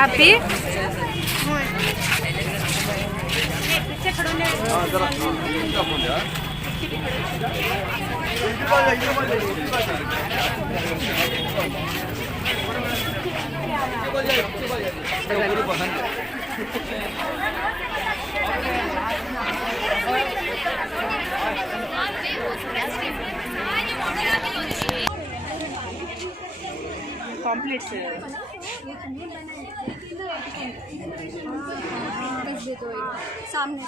आप भी? कॉम्प्लीट सामने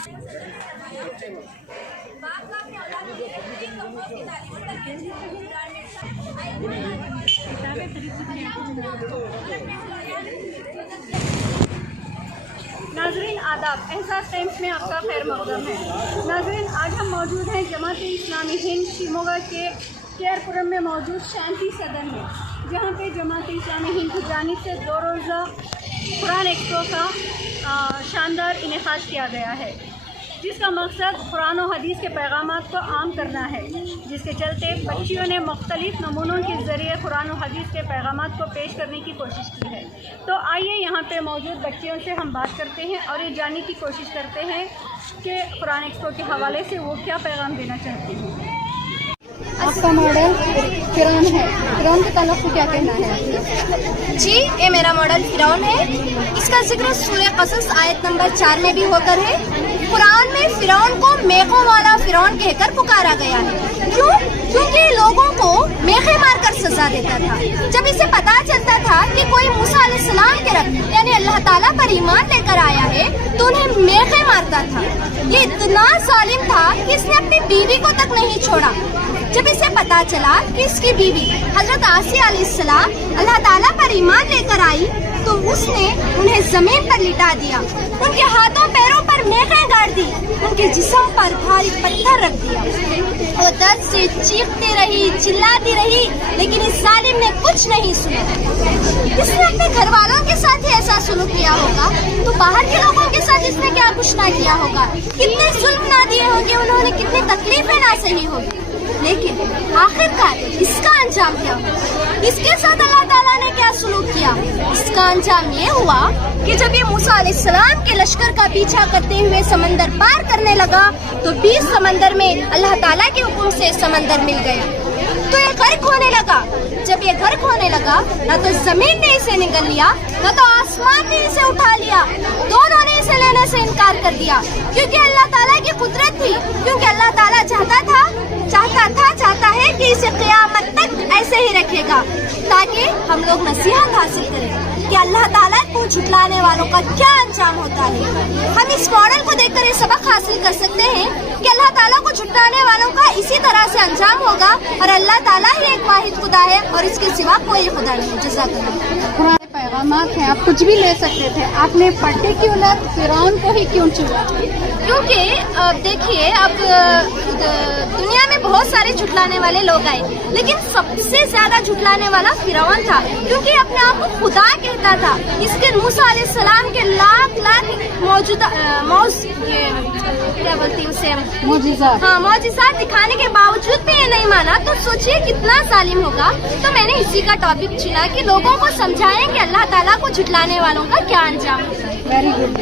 नाज़रीन आदाब, एहसास टाइम्स में आपका खैर मक़दम है। नाज़रीन, आज हम मौजूद हैं जमात इस्लामी हिंद शिमोगा के केयरपुरम में मौजूद शांति सदन में, जहाँ पे जमात इस्लामी हिंद की जानिब से 2 रोज़ा कुरान एक्सपो का शानदार इनेकाद किया गया है, जिसका मकसद कुरान और हदीस के पैगामात को आम करना है, जिसके चलते बच्चियों ने मुख्तलिफ नमूनों के ज़रिए कुरान और हदीस के पैगामात को पेश करने की कोशिश की है। तो आइए यहाँ पे मौजूद बच्चियों से हम बात करते हैं और ये जानने की कोशिश करते हैं कि कुरान एक्सपो के हवाले से वो क्या पैगाम देना चाहती हैं। आपका मॉडल फिरौन है, फिरौन के ताल्लुक से क्या कहना है? जी, ये मेरा मॉडल फिरौन है। इसका जिक्र सूरह क़सस आयत नंबर 4 में भी होकर है। कुरान में फिरौन को मेखों वाला फिरौन कहकर पुकारा गया है। क्यों? क्योंकि लोगों को मेखे मारकर सजा देता था। जब इसे पता चलता था कि कोई मूसा अलैहिस्सलाम के रब यानी अल्लाह ताला पर ईमान लेकर आया है, तो उन्हें मेखे मारता था। ये इतना जालिम था कि इसने अपनी बीवी को तक नहीं छोड़ा। जब इसे पता चला कि इसकी बीवी हजरत आसिया अलैहिस्सलाम अल्लाह ताला पर ईमान लेकर आई, तो उसने उन्हें जमीन पर लिटा दिया, उनके हाथों पैरों पर मेखें गाड़ दी, उनके जिस्म पर भारी पत्थर रख दिया। वो दर्द से चीखती रही, चिल्लाती रही, लेकिन इस जालिम ने कुछ नहीं सुना। इसने अपने घर वालों के साथ ही ऐसा सुलूक किया होगा, तो बाहर के लोगों के साथ इसने क्या कुछ ना किया होगा, कितने जुल्म ना दिए होंगे उन्होंने, कितनी तकलीफें ना सही होगी। लेकिन आखिरकार इसका अंजाम क्या हुआ? इसके साथ अल्लाह ताला ने क्या सुलूक किया? इसका अंजाम ये हुआ कि जब ये मूसा अलैहिस्सलाम के लश्कर का पीछा करते हुए समंदर पार करने लगा, तो बीच समंदर में अल्लाह ताला के हुक्म से समंदर मिल गया, तो ये गर्क होने लगा। जब ये गर्क होने लगा, न तो जमीन ने इसे निगल लिया, न तो आसमान ने इसे उठा लिया, दोनों ने इसे लेने से इनकार कर दिया, क्योंकि अल्लाह ताला की कुदरत थी, क्योंकि अल्लाह ताला चाहता है कि इसे क़यामत तक ऐसे ही रखेगा, ताकि हम लोग नसीहत हासिल करें कि अल्लाह ताला को झुटलाने वालों का क्या अंजाम होता है। हम इस मॉडल को देखकर ये सबक हासिल कर सकते हैं कि अल्लाह ताला को झुटलाने वालों का इसी तरह से अंजाम होगा, और अल्लाह ताला ही एक वाहिद खुदा है और इसके सिवा कोई खुदा नहीं। जज़ाकल्लाह। पैगामात हैं, आप कुछ भी ले सकते थे, आपने पर्टिकुलर फिरौन को ही क्यों चुना? क्योंकि देखिए, अब दुनिया में बहुत सारे झुटलाने वाले लोग आए, लेकिन सबसे ज्यादा झुटलाने वाला फिरौन था, क्योंकि अपने आप को खुदा कहता था। इसके मूसा अलैहिस्सलाम के लाख क्या बोलती उसे मौजिज़ात दिखाने के बावजूद भी ये नहीं माना, तो सोचिए कितना जालिम होगा। तो मैंने इसी का टॉपिक चुना कि लोगों को समझाएं कि अल्लाह ताला को झुटलाने वालों का क्या अंजाम होता है। Very good.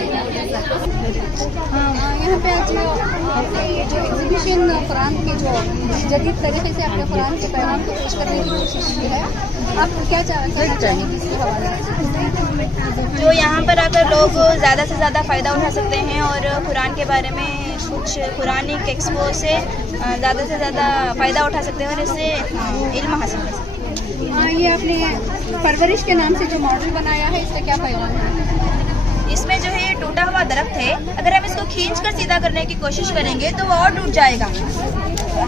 यहाँ पे आज जो एग्जीबिशन कुरान के जो जदीद तरीके से अपने कुरान के पैगाम को पेश करने की कोशिश की है, आप क्या कहना चाहेंगे इसके हवाले से? जो यहाँ पर आकर लोग ज़्यादा से ज़्यादा फ़ायदा उठा सकते हैं और कुरान के बारे में कुछ कुरानिक एक्सपो से ज़्यादा से ज़्यादा फ़ायदा उठा सकते हैं और इससे इल्म हासिल कर सकते हैं। ये आपने परवरिश के नाम से जो मॉडल बनाया है, इसका क्या पैगाम है? इसमें जो है ये टूटा हुआ दरख्त है, अगर हम इसको खींच कर सीधा करने की कोशिश करेंगे तो वो और टूट जाएगा।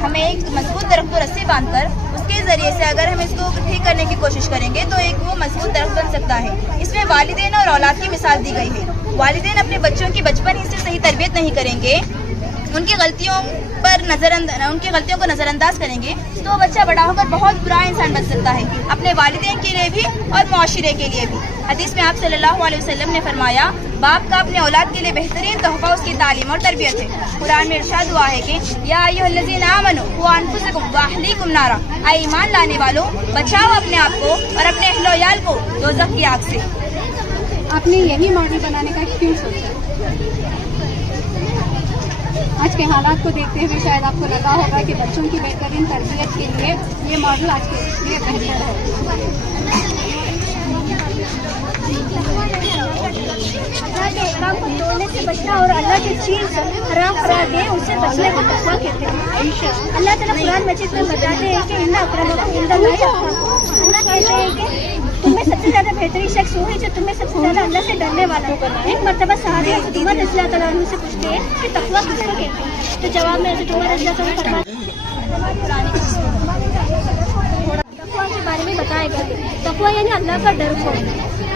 हमें एक मजबूत दरख्त को रस्सी बांधकर उसके ज़रिए से अगर हम इसको ठीक करने की कोशिश करेंगे तो एक वो मजबूत दरख्त बन सकता है। इसमें वालिदैन और औलाद की मिसाल दी गई है। वालिदैन अपने बच्चों की बचपन ही से सही तरबियत नहीं करेंगे, उनकी गलतियों को नज़रअंदाज करेंगे, तो वो बच्चा बड़ा होकर बहुत बुरा इंसान बन सकता है, अपने वालिदैन के लिए भी और मुआशिरे के लिए भी। हदीस में आप सल्लल्लाहु अलैहि वसल्लम ने फरमाया, बाप का अपने औलाद के लिए बेहतरीन तोहफा उसकी तालीम और तरबियत है। कुरान में इरशाद हुआ है कि या अय्युहल्लज़ीना आमनू क़ू अनफुसकुम व अहलीकुम नारा, ऐ ईमान लाने वालों, बचाओ अपने आप को और अपने अहलो याल को दोज़ख की आग से। آپ نے یہی ماڈل بنانے کا کیوں سوچا؟ آج کے حالات کو دیکھتے ہوئے شاید آپ کو لگا ہوگا کہ بچوں کی بہترین تربیت کے لیے یہ ماڈل آج کے لیے بہتر ہے. اللہ کے احکام کو توڑنے سے بچنا اور اللہ کی چیز حرام قرار دے اس سے بچنے کو تقویٰ کہتے ہیں. اللہ تعالیٰ قرآن مجید میں بتاتے ہیں کہ ان اکرمکم عند اللہ اتقاکم. اللہ کہتے ہیں کہ تم میں سب سے زیادہ بہترین شخص وہ ہے جو تم میں سب سے زیادہ اللہ سے ڈرنے والا ہے. ایک مرتبہ صحابی حضرت عمر رضی اللہ تعالیٰ عنہ سے پوچھتے ہیں کہ تقویٰ کس کو کہتے ہیں؟ تو جواب میں حضرت عمر رضی اللہ تعالیٰ عنہ فرماتے تقویٰ کے بارے میں بتایا گیا. تقویٰ یعنی اللہ کا ڈر ہو.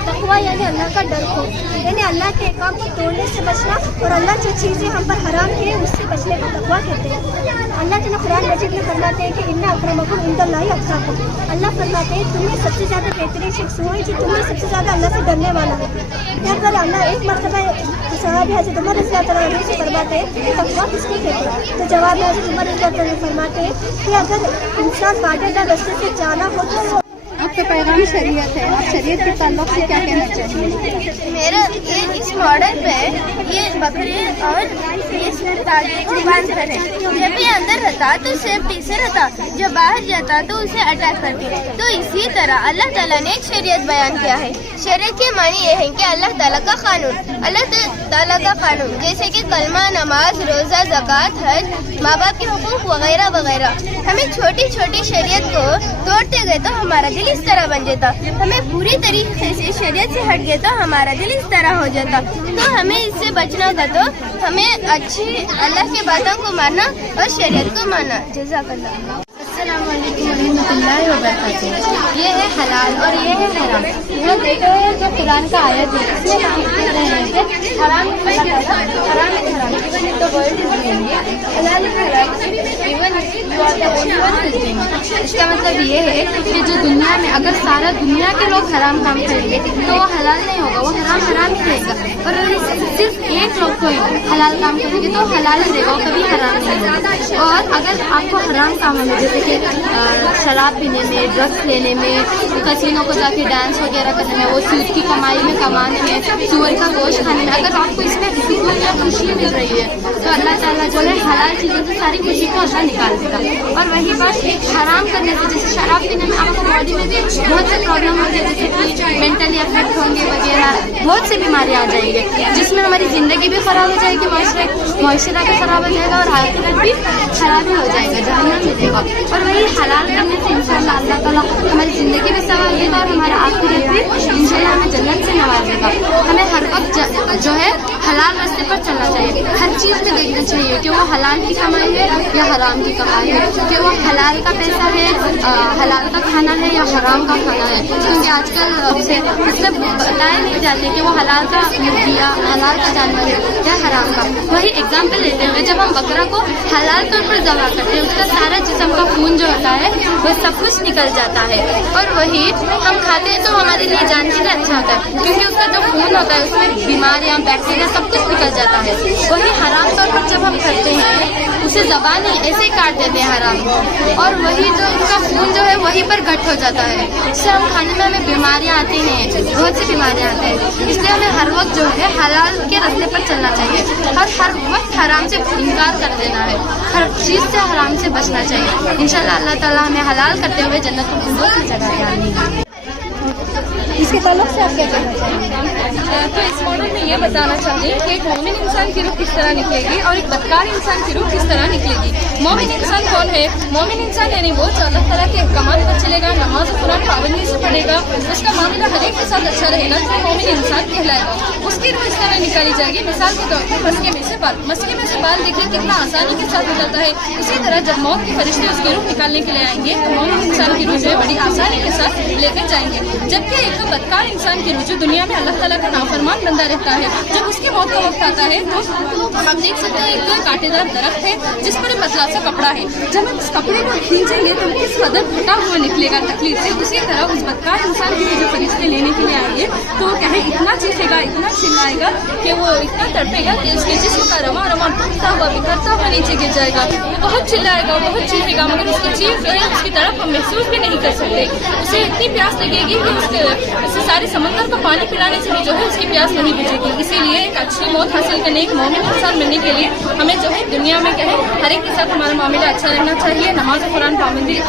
تقویٰ یعنی اللہ کا ڈر ہو یعنی اللہ کے احکام کو توڑنے سے بچنا اور اللہ جو چیزیں ہم پر حرام کی اس سے بچنے کو تقویٰ کہتے ہیں. اللہ تعالیٰ قرآن مجید میں فرماتے ہیں کہ ان اکرمکم عند اللہ اتقاکم. اللہ فرماتے ہیں تم میں سب سے زیادہ بہترین شخص وہ ہے جو تم میں سب سے زیادہ اللہ سے ڈرنے والا ہے. یہاں پر اللہ ایک مرتبہ صحابی حضرت عمر رضی اللہ تعالیٰ عنہ سے فرماتے ہیں کہ تقویٰ کس کو کہتے ہیں؟ تو جواب میں حضرت عمر رضی اللہ تعالیٰ عنہ فرماتے ہیں کہ اگر انسان باٹے کا رستے سے جانا ہو تو آپ کا پیغام شریعت ہے. آپ شریعت کے تعلق سے کیا کہنا چاہیے؟ میرا یہ اس ماڈل پہ یہ بکری اور اس تاجر کو باندھ کر ہے. جب یہ اندر رہتا تو سیفٹی سے رہتا, جب باہر جاتا تو اسے اٹیک کرتی. تو اسی طرح اللہ تعالیٰ نے ایک شریعت بیان کیا ہے. شریعت کے معنی یہ ہے کہ اللہ تعالیٰ کا قانون, اللہ تعالیٰ کا قانون جیسے کہ کلمہ, نماز, روزہ, زکوٰۃ, حج, ماں باپ کے حقوق وغیرہ وغیرہ. ہمیں چھوٹی چھوٹی شریعت کو توڑتے گئے تو ہمارا دل اس طرح بن جاتا. ہمیں پوری طریقے سے شریعت سے ہٹ گئے تو ہمارا دل اس طرح ہو جاتا. تو ہمیں اس سے بچنا تھا تو ہمیں اچھی اللہ کی باتوں کو ماننا اور شریعت کو ماننا. جزاک اللہ. السلام علیکم ورحمۃ اللہ وبرکاتہ. یہ ہے حلال اور یہ ہے حرام. یہ دیکھو ہے جو قرآن کا آیت ہے اس میں ہم کہہ رہے ہیں کہ حرام حرام even in the world is doing it, حلال حرام even you are the only one who doing it. اس کا مطلب یہ ہے کہ جو دنیا میں اگر سارا دنیا کے لوگ حرام کام کریں گے تو وہ حلال نہیں ہوگا, وہ حرام ہی رہے گا. اور صرف ایک لوگ کو حلال کام کریں گے تو حلال ہی رہے گا, کبھی حرام نہیں ہوگا. اور اگر آپ کو حرام کاموں میں جیسے کہ شراب پینے میں, ڈرگس لینے میں, کسینوں کو جا کے ڈانس وغیرہ کرنے میں, وہ سود کی کمائی میں کمانے میں, سور کا گوشت کھانے میں, اگر آپ کو اس میں سکون یا خوشی مل رہی ہے تو اللہ تعالیٰ جو ہے حلال چیزوں سے ساری خوشی کو اللہ نکال دے گا. اور وہی بات ایک حرام کرنے سے, جیسے شراب پینے میں آپ کو باڈی میں بھی بہت سے پرابلم ہوتے ہیں, جیسے کہ مینٹلی افیکٹ ہوں گے وغیرہ, بہت سی بیماریاں آ جائیں گے جس میں ہماری زندگی بھی خراب ہو جائے گی, معاشرہ بھی خراب ہو جائے گا اور آخرت بھی خراب ہی ہو جائے گا, جہنم ملے گا. اور وہی حلال کرنے سے انشاءاللہ اللہ تعالیٰ ہماری زندگی بھی سنوار دے گا اور ہمارا آخرت بھی انشاءاللہ ہمیں جنت سے نوازے گا. ہمیں ہر وقت جو ہے حلال راستے پر چلنا چاہیے. ہر چیز میں دیکھنا چاہیے کہ وہ حلال کی کمائی ہے یا حرام کی کمائی ہے, کہ وہ حلال کا پیسہ ہے, حلال کا کھانا ہے یا حرام کا کھانا ہے. کیونکہ آج کل سے اس میں بتائے نہیں جاتے کہ وہ حلال کا یا حلال کا جانور ہے یا حرام کا. وہی ایگزامپل لیتے ہوئے جب ہم بکرا کو حلال طور پر ذبح کرتے ہیں, اس کا سارا جسم کا خون جو ہوتا ہے وہ سب کچھ نکل جاتا ہے. اور وہی ہم کھاتے ہیں تو ہمارے لیے جان کے لیے اچھا ہوتا ہے, کیونکہ اس کا جو خون ہوتا ہے اس میں بیماریاں, بیکٹیریا سب کچھ نکل جاتا ہے. وہی حرام طور پر جب ہم کرتے ہیں اسے زبان نہیں ایسے ہی کاٹ دیتے ہیں حرام کو, اور وہی جو اس کا خون جو ہے وہیں پر گٹ ہو جاتا ہے. اس سے ہم کھانے میں ہمیں بیماریاں آتی ہیں, بہت سی بیماریاں آتی ہیں. اس لیے ہمیں ہر وقت جو ہے حلال کے راستے پر چلنا چاہیے اور ہر وقت حرام سے انکار کر دینا ہے, ہر چیز سے حرام سے بچنا چاہیے. انشاءاللہ اللہ تعالیٰ ہمیں حلال کرتے ہوئے جنت الفردوس کی جگہ دے. اس کے تعلق سے آپ کیا کہنا چاہیں؟ تو اس ماڈل میں یہ بتانا چاہیے کہ ایک مومن انسان کی روح کس طرح نکلے گی اور ایک بدکار انسان کی روح کس طرح نکلے گی. مومن انسان کون ہے؟ مومن انسان یعنی وہ جو اللہ تعالیٰ کے احکامات پر چلے گا, نماز و قرآن پابندی سے پڑھے گا, اس کا معاملہ ہر ایک کے ساتھ اچھا رہے گا, تو مومن انسان کہلائے گا. اس کی روح اس طرح نکالی جائے گی. مثال کے طور پر مسکے میں سے بال دیکھیے کتنا آسانی کے ساتھ نکلتا ہے. اسی طرح جب موت کے فرشتے اس کی روح نکالنے کے لیے آئیں گے تو مومن انسان کی روح جو ہے بڑی آسانی کے ساتھ لے کر جائیں گے. جبکہ ایک بدکار انسان کی روح جو دنیا میں اللہ تعالیٰ کا نافرمان بندہ رہتا ہے, جب اس کی موت کا وقت آتا ہے تو ہم دیکھ سکتے ہیں ایک کانٹے دار درخت ہے جس پر پتلا سا کپڑا ہے. جب ہم اس کپڑے کو کھینچیں گے تو کس قدر پھٹا ہوا نکلے گا تکلیف سے. اسی طرح اس بدکار انسان کی جو فرشتے لینے کے لیے آئیں گے تو وہ کہیں اتنا چیخے گا, اتنا چلائے گا کہ وہ اتنا تڑپے گا کہ اس کے جسم کا رواں ٹوٹتا ہوا بکھرتا ہوا نیچے گر جائے گا. بہت چلائے گا, بہت چیخے گا, مگر اس کی چیخ جو ہے اس کی طرف ہم محسوس بھی نہیں کر سکتے. اسے اتنی پیاس لگے گی کہ اس کے اس سے سارے سمندر کو پانی پلانے سے بھی جو ہے اس کی پیاس نہیں بجھے گی. اسی لیے ایک اچھی موت حاصل کرنے ایک مومن انسان بننے کے لیے ہمیں جو ہے دنیا میں کیا ہے ہر ایک کے ساتھ ہمارا معاملہ اچھا رہنا چاہیے, نماز و قرآن پابندی کے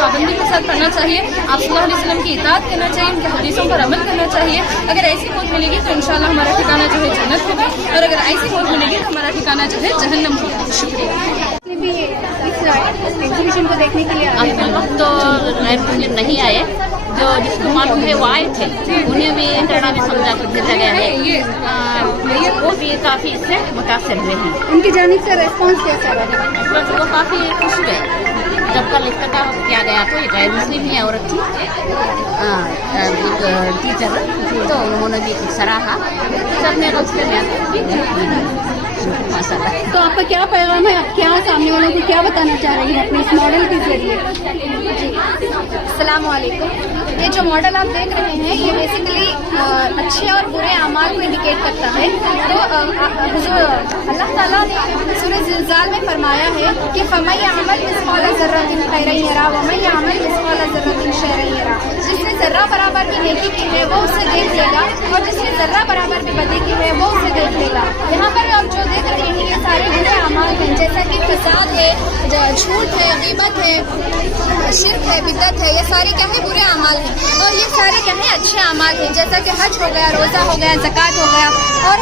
ساتھ پڑھنا چاہیے, آپ صلی اللہ علیہ وسلم کی اطاعت کرنا چاہیے, ان کے حدیثوں پر عمل کرنا چاہیے. اگر ایسی موت ملے گی تو انشاءاللہ ہمارا ٹھکانہ جو ہے جنت ہوگا, اور اگر ایسی موت ملے گی تو ہمارا ٹھکانہ جو ہے جہنم ہوگا. شکریہ. بھی اس ایگزیبیشن کو دیکھنے کے لیے ابھی تک تو نئے مسلم نہیں آئے, جو جس کو معلوم ہے وہ آئے تھے, انہیں بھی انٹرنا بھی سمجھا کر بھیجا گیا ہے, وہ بھی کافی اس سے متاثر ہوئے ہیں. ان کی جانب سے ریسپانس کیسا رہا؟ بس وہ کافی خوش ہوئے. جب کل افتتاح کیا گیا تو ایک غیر مسلم ہی عورت تھی, ایک ٹیچر, تو انہوں نے بھی سراہا. سب نے روز تو آپ کا کیا پیغام ہے, آپ کیا سامنے والوں کو کیا بتانا چاہ رہی ہیں اپنے اس ماڈل کے ذریعے؟ السلام علیکم. یہ جو ماڈل آپ دیکھ رہے ہیں یہ بیسیکلی اچھے اور برے اعمال کو انڈیکیٹ کرتا ہے. تو اللہ تعالیٰ نے سورہ زلزال میں فرمایا ہے کہ فَمَن يَعْمَلْ مِثْقَالَ ذَرَّةٍ خَيْرًا يَرَهُ وَمَن يَعْمَلْ مِثْقَالَ ذَرَّةٍ شَرًّا يَرَهُ. جس نے ذرہ برابر بھی نیکی کی ہے وہ اسے دیکھ لے گا, اور جس نے ذرہ برابر بھی بدی کی ہے وہ اسے دیکھ لے گا. یہاں پر آپ جو دیکھ رہے ہیں یہ سارے برے اعمال ہیں, جیسا کہ فساد ہے, جھوٹ ہے, غیبت ہے, شرک ہے, بدعت ہے, یہ سارے کیا ہے برے اعمال ہیں. اور یہ سارے کیا ہیں اچھے اعمال ہیں, جیسا کہ حج ہو گیا, روزہ ہو گیا, زکوٰۃ ہو گیا. اور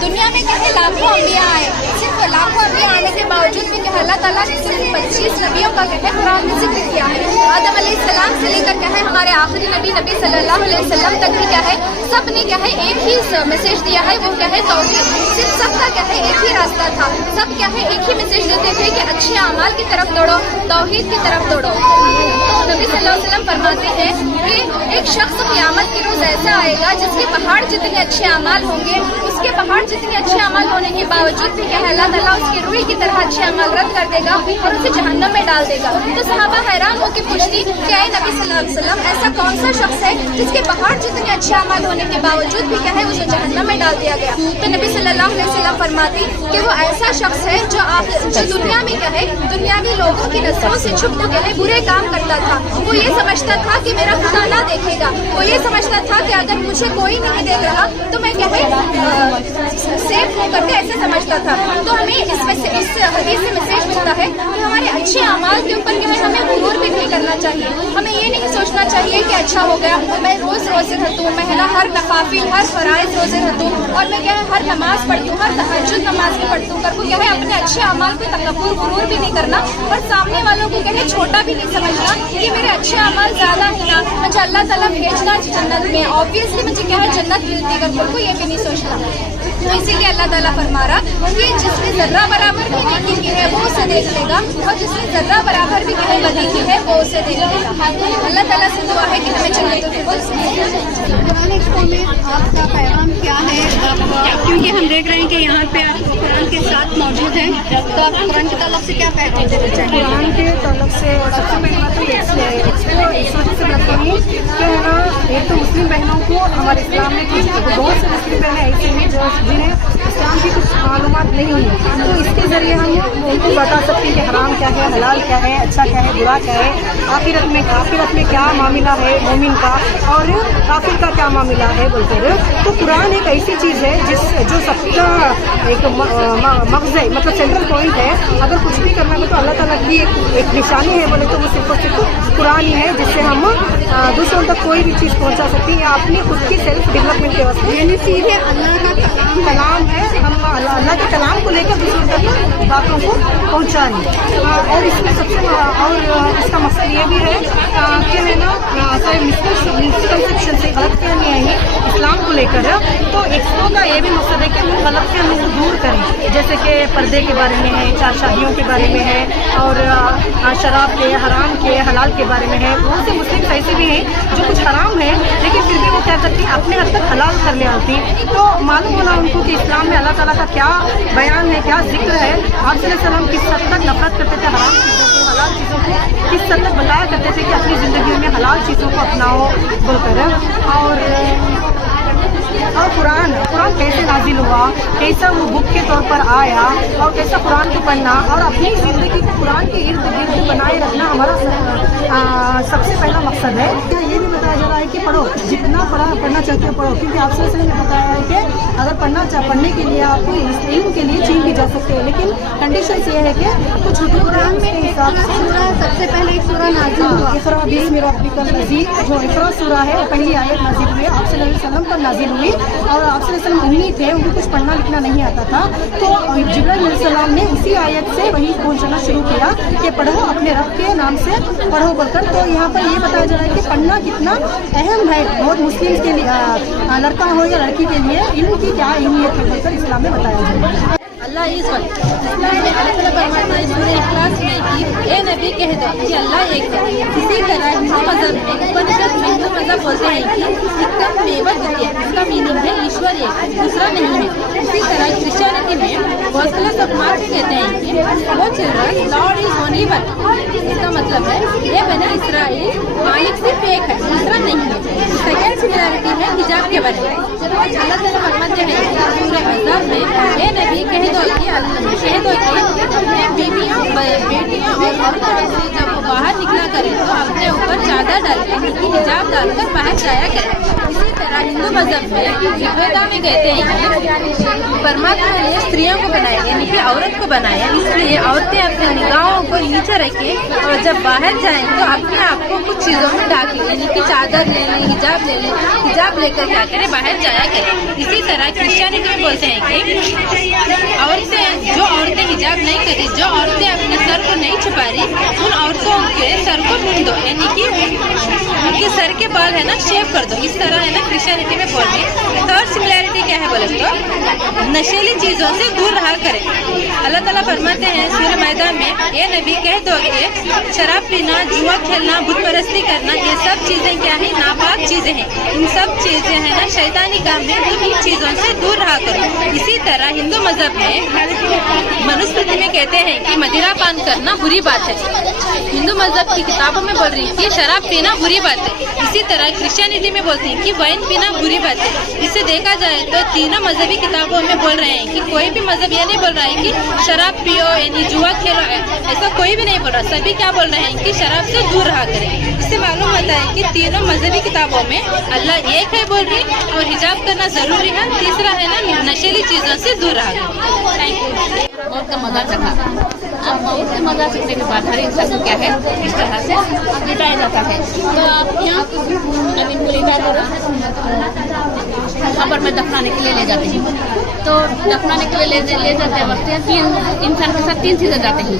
دنیا میں کیا ہے لاکھوں انبیاء آئے, صرف لاکھوں انبیاء آنے کے باوجود بھی کہ اللہ تعالیٰ نے صرف 25 نبیوں کا کیا ہے قرآن میں ذکر کیا ہے. آدم علیہ السلام سے لے کر کیا ہے ہمارے آخری نبی صلی اللہ علیہ وسلم تک بھی کیا ہے سب نے کیا ہے ایک ہی میسج دیا ہے, وہ کیا ہے توحید. صرف سب کا کیا ہے ایک ہی راستہ تھا, سب کیا ہے ایک ہی میسج دیتے تھے کہ اچھے اعمال کی طرف دوڑو, توحید کی طرف دوڑو. تو نبی صلی اللہ علیہ وسلم فرماتے ہیں کہ ایک شخص قیامت کے روز ایسا آئے گا جس کے پہاڑ جتنے اچھے اعمال ہوں گے, اس کے پہاڑ جتنے اچھے اعمال ہونے کے باوجود بھی کیا ہے اللہ تعالیٰ اس کی روح کی طرح اچھے اعمال رد کر دے گا اور اسے جہنم میں ڈال دے گا. تو صحابہ حیران ہو کے پوچھتی کہ اے نبی صلی اللہ علیہ وسلم ایسا کون سا شخص ہے جس کے پہاڑ جتنے اچھے اعمال ہونے کے باوجود بھی کیا ہے اسے جہنم میں ڈال دیا گیا؟ تو نبی صلی اللہ علیہ وسلم فرماتی کہ وہ ایسا شخص ہے جو دنیا میں کیا ہے دنیاوی لوگوں کی نظروں سے چھپ کر کے برے کام کرتا تھا. وہ یہ سمجھتا تھا کہ میرا خدا نہ دیکھے گا, وہ یہ سمجھتا تھا کہ اگر مجھے کوئی نہیں دیکھ رہا تو میں کیا ہے سیف ہو کر کے ایسے سمجھتا تھا. تو ہمیں اس حدیث سے میسج ملتا ہے کہ ہمارے اچھے اعمال کے اوپر کیا ہے ہمیں غرور بھی نہیں کرنا چاہیے. ہمیں یہ نہیں سوچنا چاہیے کہ اچھا ہو گیا میں روز روزے رکھوں, میں ہر نوافل ہر فرائض روزے رکھوں, اور میں کیا ہے ہر نماز پڑھتی ہوں, ہر تہجد نماز بھی پڑھتی ہوں, کر کو کیا ہے اپنے اچھے اعمال کو تکبر غرور بھی نہیں کرنا, اور سامنے والوں کو کیا ہے چھوٹا بھی نہیں سمجھنا کہ میرے اچھے اعمال زیادہ ہیں نا, مجھے اللہ تعالیٰ بھیجنا جنت میں, آبویسلی مجھے کیا ہے جنت ملتی ہے, کر کو یہ بھی نہیں سوچنا. تو اسی لیے اللہ تعالیٰ فرما رہا کہ جس نے ذرہ برابر بھی نیکی کی ہے وہ اسے دیکھ لے گا, اور جس نے ذرہ برابر بھی کیا ہے بدی کی ہے وہ اسے دیکھ لے گا. اللہ تعالیٰ سے دعا ہے کہ ہمیں جنت الفردوس قرآن ایکسپو میں آپ کا پیغام کیا ہے؟ کیونکہ ہم دیکھ رہے ہیں کہ یہاں پہ آپ قرآن کے ساتھ موجود ہیں, تو آپ قرآن کے تعلق سے کیا پیغام دینا چاہیں گے؟ قرآن کے تعلق سے سب سے پہلا تو ایکسپو اس وجہ سے کرتا ہوں کہ ہے نا ایک تو مسلم بہنوں کو ہمارے اسلام میں کچھ بہت سے مسلم بہنیں ایسی ہیں جو جنہیں اسلام کی کچھ معلومات نہیں ہوئی, تو اس کے ذریعے ہم ان کو بتا سکتے ہیں کہ حرام کیا ہے, حلال کیا ہے, اچھا کیا ہے, برا کیا ہے, آخرت میں کیا معاملہ ہے مومن کا, اور کافر کا کیا معاملہ ہے بول کر. تو قرآن ایک ایسی چیز ہے جو سب کا ایک مغز ہے, مطلب سینٹرل پوائنٹ ہے. اگر کچھ بھی کرنا ہے تو اللہ تعالیٰ کی ایک نشانی ہے بولے تو وہ صرف اور صرف قرآن ہی ہے, جس سے ہم دوسروں تک کوئی بھی چیز پہنچا سکتے ہیں یا اپنی خود کی سیلف ڈیولپمنٹ کے واسطے. یعنی سیدھے اللہ کا کلام ہے, ہم اللہ کے کلام کو لے کر دوسروں تک باتوں کو پہنچائیں. اور اس میں سب سے اور اس کا مقصد یہ بھی ہے کہ ہے نا مسکنسیپشن سے غلط فہمی آئی ہے اسلام کو لے کر, تو ایکسپو کا یہ بھی مقصد ہے کہ ہم غلط فہمی کو دور کریں, جیسے کہ پردے کے بارے میں ہے, چار شادیوں کے بارے میں ہے, اور شراب کے, حرام کے, حلال کے بارے میں ہے. بہت سے مسلم ایسے بھی ہیں جو کچھ حرام ہے لیکن پھر بھی وہ کیا کرتی ہیں اپنے حد تک حلال کر لے آتی. تو معلوم ہونا ان کو کہ اسلام میں اللہ تعالیٰ کا کیا بیان ہے, کیا ذکر ہے. آپ صلی اللہ علیہ وسلم کس حد تک نفرت کرتے تھے حرام چیزوں کو, حلال چیزوں کو کس حد تک بتایا کرتے تھے کہ اپنی زندگی میں حلال چیزوں کو اپناؤ بول کر. اور قرآن کیسے نازل ہوا, کیسا وہ بک کے طور پر آیا, اور کیسا قرآن کو پڑھنا اور اپنی زندگی کو قرآن کے ارد گرد بنائے رکھنا ہمارا सबसे पहला मकसद है। ये भी बताया जा रहा है कि पढ़ो, जितना पढ़ना चाहते हो पढ़ो, क्योंकि आप सही ने बताया है कि अगर पढ़ने के लिए आपको इल्म के लिए चीन भी जा सकते हैं, लेकिन कंडीशन ये है कि कुछ कुरान में हिसाब से सबसे पहले एक सूरह नाज़िल हुआ, इक़रा बिस्मि रब्बिकल नज़ीर, जो इक़रा सूरह है पहली आयत नाज़िल हुई, आप सल्लल्लाहु अलैहि वसल्लम पर नाज़िल हुई, और आप सल्लल्लाहु अलैहि वसल्लम उम्मी थे, उनको कुछ पढ़ना लिखना नहीं आता था, तो जिब्राइल अलैहिस्सलाम ने उसी आयत से वही पहुँचना शुरू किया कि पढ़ो, अपने रब के नाम से पढ़ो बोलकर। तो यहाँ पर ये बताया जा रहा है कि पढ़ना कितना अहम है, बहुत मुस्लिम के लिए, लड़का हो या लड़की के लिए इल्म की क्या अहमियत है बोलकर इस्लाम में बताया जाता है। अल्लाह इस वक्त इस्लाम में अल्लाह ताला फरमाता है सूरह इखलास में कि ए नबी कह दो कि अल्लाह एक है। इसी तरह हिंदू मज़हब में उपनिषद में हिंदू मज़हब बोलते हैं कि इक्कम मेवत द्वितीय, इसका मीनिंग है ईश्वर एक, दूसरा नहीं है। इसी तरह क्रिश्चियनिटी में गॉस्पेल ऑफ मार्क कहते हैं कि वो children Lord is only one, इसका मतलब है ये बने इसराइल मालिक सिर्फ एक है, दूसरा नहीं है। सेकेंड सिमिलरिटी है हिजाब के बारे में। अल्लाह ताला फरमाते हैं सूरह अहज़ाब में ए नबी कह दो कि अपने बीवियाँ बेटियाँ और औरतों से जब वो बाहर निकला करें तो अपने ऊपर चादर डाल के हिजाब डालकर बाहर जाया करें। इसी तरह हिंदू मज़हब में ऋग्वेदा में कहते हैं कि परमात्मा ने स्त्रियों को बनाया, यानी कि औरत को बनाया, इसलिए औरतें अपनी निगाहों को नीचे रखें और जब बाहर जाएं तो अपने आप को कुछ चीज़ों में ढाकें, यानी कि चादर ले लें, हिजाब ले लें, हिजाब लेकर क्या करें, बाहर जाया करें। इसी तरह क्रिश्चियनिटी में बोलते हैं कि जो औरतें हिजाब नहीं करी, जो औरतें अपने सर को नहीं छुपा रही, उन औरतों के सर को ढूंढ दो, यानी कि उनके सर के बाल है ना शेव कर दो। इस तरह है ना क्रिश्चियनिटी में बोल रही। थर्ड सिमिलरिटी क्या है बोले तो नशीली चीज़ों से दूर रहा करें। अल्लाह ताला फरमाते हैं सूरह मैदा में ये नबी कह दो कि शराब पीना, जुआ खेलना, बुत परस्ती करना, ये सब चीज़ें क्या है, नापाक चीज़ें हैं। इन सब चीज़ें है ना शैतानी काम है, इन चीज़ों से दूर रहा करो। इसी तरह हिंदू मज़हब में मनुस्मृति में कहते हैं कि मदिरा पान करना बुरी बात है। हिंदू मज़हब की किताबों में बोल रही है कि शराब पीना बुरी बात है। इसी तरह क्रिश्चियनिटी में बोलती है कि वाइन पीना बुरी बात है। इसे देखा जाए तो तीनों मजहबी किताबों में बोल रहे हैं कि कोई भी मजहब ये नहीं बोल रहा है कि शराब पियो यानी जुआ खेलो, ऐसा कोई भी नहीं बोल रहा। सभी क्या बोल रहे हैं कि शराब से दूर रहा करें। इससे मालूम होता है कि तीनों मजहबी किताबों में अल्लाह एक है बोल रही और हिजाब करना जरूरी है। तीसरा है ना नशीली चीज़ों से दूर रहा करें। Thank you. मौत का मजा चखा। अब मौत का मजा चखने के बाद हर इंसान को क्या है इस तरह से लिटाया जाता है। तो आप यहाँ अब इनको लिटा करो, खबर में दफनाने के लिए ले जाते हैं। तो दफनाने के लिए ले जाते वक्त तीन इंसान के साथ तीन चीज़ें जाते हैं,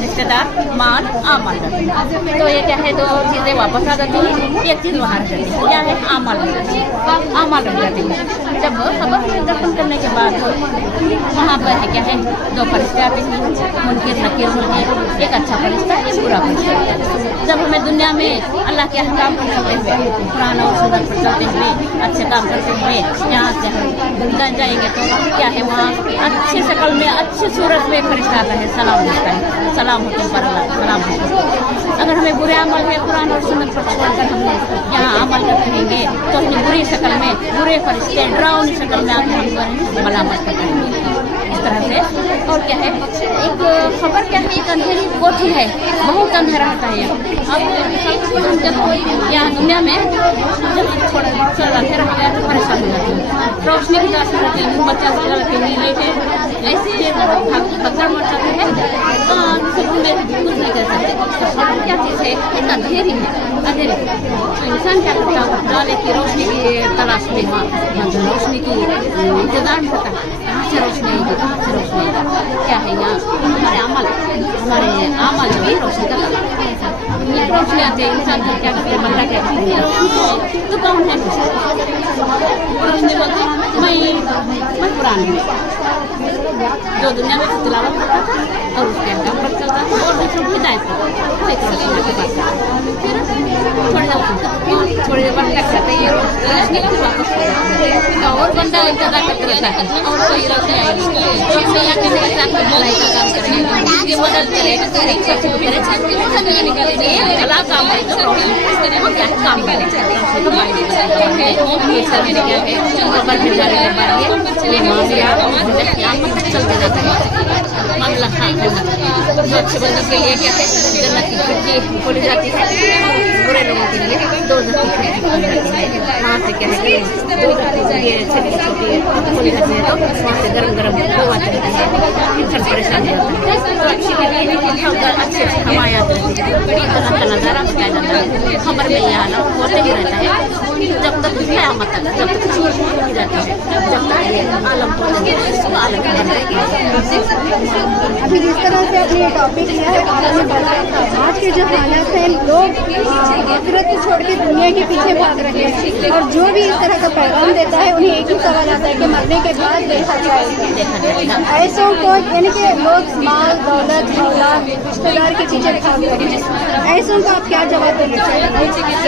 रिश्तेदार, माल, आमाल जाते हैं। तो ये क्या है, दो चीज़ें वापस आ जाती हैं, एक चीज़ वहाँ रह जाती है, क्या है आमाल रह जाती है, आमाल रह जाती है। जब खबर में दफन करने के बाद वहाँ पर है क्या है, दो फरिश्ते आते हैं, मुनकिर नकीर होते, एक अच्छा फरिश्ता, एक बुरा फरिश्ता। जब हमें दुनिया में अल्लाह के अहकाम पर चलते हुए, कुरान और सुन्नत पर चलते हुए, अच्छे काम करते हुए यहाँ से हम जाएंगे तो क्या है, वहाँ अच्छी शक्ल में, अच्छी सूरत में फरिश्ता आता है, सलाम देता है, सलाम हो तुम पर अल्लाह, सलाम हो। अगर हमें बुरे अमल है कुरान और सुन्नत पर छोड़कर हमने यहाँ अमल करते रहेंगे तो अपनी बुरी शक्ल में बुरे फरिश्ते डरावनी शक्ल में आकर हमको मलामत करते रहेंगे इस तरह से। और क्या है, एक खबर क्या है, एक अंधेरी कोठी है, बहुत अंधेरा होता है। अब हम जब यहाँ दुनिया में जब थोड़ा अंधेरा हो गया तो परेशान हो जाते हैं, रोशनी की दास करते हैं, बच्चा से लड़के नीले हैं, ऐसे भगदड़ मच जाते हैं, कुछ नहीं कर सकते। तो खबर क्या चीज़ है, एक अंधेरी है, अंधेरी। तो इंसान क्या करता है, जाले की रोशनी की तलाश में, रोशनी की इंतजार में होता है, कहाँ से रोशनी आएगी, कहाँ से रोशनी आएगी, क्या है यहाँ हमारे आमल भी रोशनी का रोशनी आते हैं। इंसान को क्या करते हैं, बंदा क्या करते हैं, तो कौन है मैं पुरानी में जो दुनिया में तिलावत करता था और उसके अहकाम पर चलता था और दूसरों को हिदायत करता था। फिर थोड़ी देर बाद क्या करते हैं, ये रोशनी वापस और बंदा ज्यादा करते रहता है और कोई रहते हैं भलाई का काम करेंगे, मदद करेंगे, ये भला काम है जो क्या काम करेंगे ये मामला चलते जाता है। मामला अच्छे बंदों के लिए क्या है, जन्नत की खिड़की खोली जाती है, बुरे लोगों के लिए दो की खिड़की खोली जाती है। वहाँ से क्या है कि दो ये छोटी छोटी खोली जाती है, तो वहाँ से गरम गरम हवा चलती है, इंसान परेशान होता है। तो अच्छी के लिए अच्छे हवाएं आती है, बड़ी तरह का नज़ारा किया जाता है। खबर में यह हालत होते ही रहता है जब तक क़यामत तक, जब तक सूरज की जाती है, जब तक ये आलम पहुँचेंगे तो आलम अभी जिस तरह से आपने ये टॉपिक लिया है, आज के जो हालात हैं, लोग आखिरत को छोड़ के दुनिया के पीछे भाग रहे हैं, और जो भी इस तरह का पैगाम देता है उन्हें एक ही सवाल आता है कि मरने के बाद देखा जाएगा। ऐसों को यानी कि लोग माल दौलत औलाद रिश्तेदार के पीछे भाग रहे हैं, ऐसों को आप क्या जवाब देना चाहिए?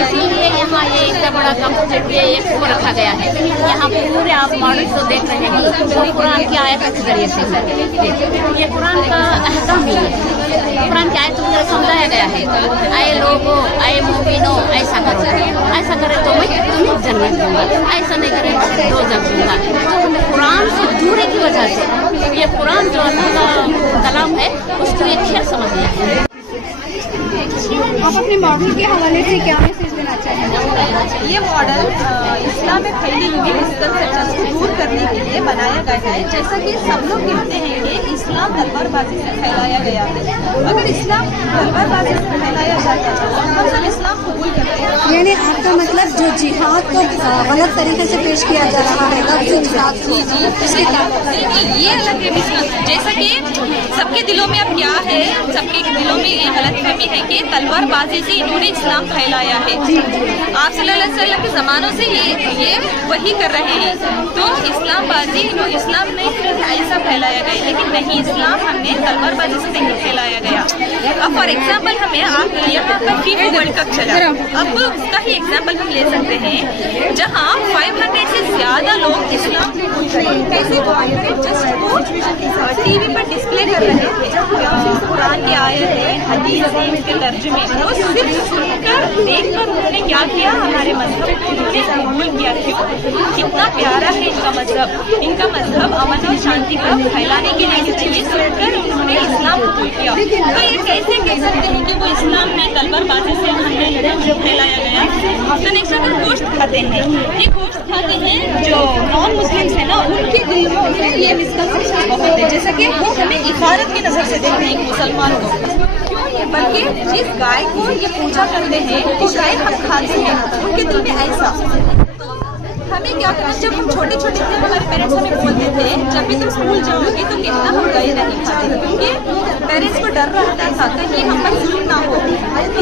इसलिए यहाँ ये इतना बड़ा कंप्यूटर ये एक वो रखा गया है, यहाँ पूरे आप मॉडल को देख रहे हैं, तो कुरान की आयत के जरिए से ये कुरान का अहकाम ही है, कुरान की आयत को समझाया गया है। आए लोगों, आए मोमिनो, ऐसा करो, ऐसा करे तो मैं तुम्हें जन्नत दूंगा, ऐसा नहीं करे तो दोज़ख दूंगा। तो कुरान से दूरी की वजह से ये कुरान जो अल्लाह का कलाम है उसको एक खेल समझ लिया है। आप अपने मॉडल के हवाले से क्या मैसेज देना चाहेंगे? ये मॉडल इस्लाम में फैली हुई मिसकंसेप्शंस को दूर करने के लिए बनाया गया है। जैसा कि सब लोग कहते हैं कि इस्लाम तलवारबाजी से फैलाया गया है, अगर इस्लाम तलवारबाजी से फैलाया जाता है तो हम सब इस्लाम कबूल करते हैं। यानी आपका मतलब जो जिहाद को गलत तरीके से पेश किया जा रहा है, ये अलग है। जैसा कि सबके दिलों में अब क्या है, सबके दिलों में ये गलतफहमी है कि तलवारबाजी से इन्होंने इस्लाम फैलाया है। आप सल्लल्लाहु अलैहि वसल्लम के ज़मानों से ये वही कर रहे हैं, तो इस्लामबाजी इस्लाम नहीं ऐसा फैलाया गया, लेकिन नहीं, इस्लाम हमने तलवारबाजी से नहीं फैलाया गया। अब फॉर एग्जाम्पल हमें आप यहाँ पर फीफा वर्ल्ड कप चला, अब उसका ही एग्जाम्पल हम ले सकते हैं, जहाँ 500 से ज़्यादा लोग इस्लाम कैसे टीवी पर डिस्प्ले कर रहे थे, कुरान की आयतें, हदीस के तर्जुमे, वो सिर्फ सुनकर देखकर उन्होंने क्या किया, हमारे मजहब को उन्होंने कबूल किया। क्यों? कितना प्यारा है इनका मजहब अमन और शांति को फैलाने के लिए चाहिए, सुनकर उन्होंने इस्लाम कबूल किया। तो ये कैसे कह सकते हैं कि वो इस्लाम में तलवारबाजी से फैलाया गया? तो नेक्स्ट अगर गोश्त खाते हैं, ये गोश्त खाते हैं जो नॉन मुस्लिम्स है ना, उनके दिल में ये मिसकंसेप्शन बहुत है, जैसा कि वो हमें इफारत की नज़र से देखते हैं एक मुसलमान को, बल्कि जिस गाय को ये पूजा करते हैं वो गाय हम खाते हैं, उनके दिल में ऐसा। हमें क्या करना, जब हम छोटे छोटे थे हमारे पेरेंट्स हमें बोलते थे जब भी तुम स्कूल जाओगे तो कितना हम गाय नहीं खाते, क्योंकि पेरेंट्स को डर रहता था कहीं हम पर जुल्म ना हो,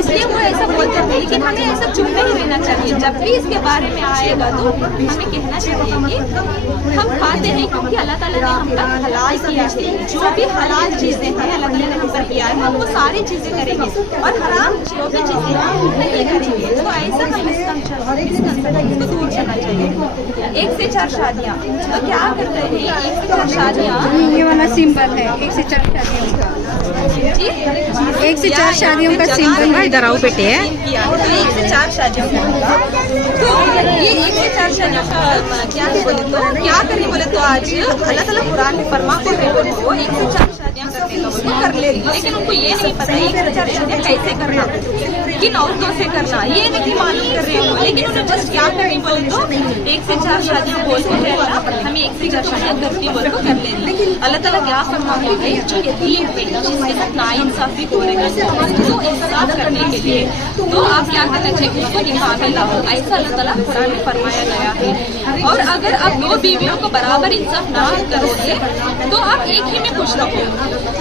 इसलिए वो ऐसा बोलते थे। लेकिन हमें ऐसा चुप नहीं रहना चाहिए, जब भी इसके बारे में आएगा तो हमें कहना चाहिए कि हम खाते हैं क्योंकि अल्लाह ताला ने हम पर हलाल किया है, जो भी हलाल चीज़ें हैं अल्लाह ताला ने हम पर किया है, हम वो सारी चीज़ें करेंगे, और हराम जो भी चीज़ें नहीं करेंगे। तो ऐसा हम इसको दूर करना चाहिए। 1 से 4 शादियाँ, तो क्या करते हैं 1 से 4 शादियाँ, ये वाला सिंबल है 1 से 4 शादियों का, जी 1 से 4 शादियों का सिंबल है। इधर आओ बेटे, तो 1 से 4 शादियों का, तो ये 1 से 4 शादियों का क्या बोले तो क्या करने बोले तो आज अल्लाह ताला कुरान में फरमाते हैं वो 1 से 4 शादियाँ करने का उसको कर ले, लेकिन उनको ये नहीं पता 1 से 4 शादियाँ कैसे करना, किन औरतों से करना, ये नहीं मालूम कर रहे हो, लेकिन उन्हें बस क्या करने बोले तो 1 से 4 शादियाँ बोलते हैं अल्लाह हमें 1 से 4 शादियाँ करती बोल को कर लेंगे। अल्लाह ताला क्या फरमाते हैं, जो यतीम है जिसके साथ नाइंसाफी हो रही है उसको इंसाफ करने के लिए तो आप क्या करना चाहिए, उसको निकाह में लाओ, ऐसा अल्लाह ताला कुरान में फरमाया गया है। और अगर आप 2 बीवियों को बराबर इंसाफ ना करोगे तो आप एक ही में खुश रहो,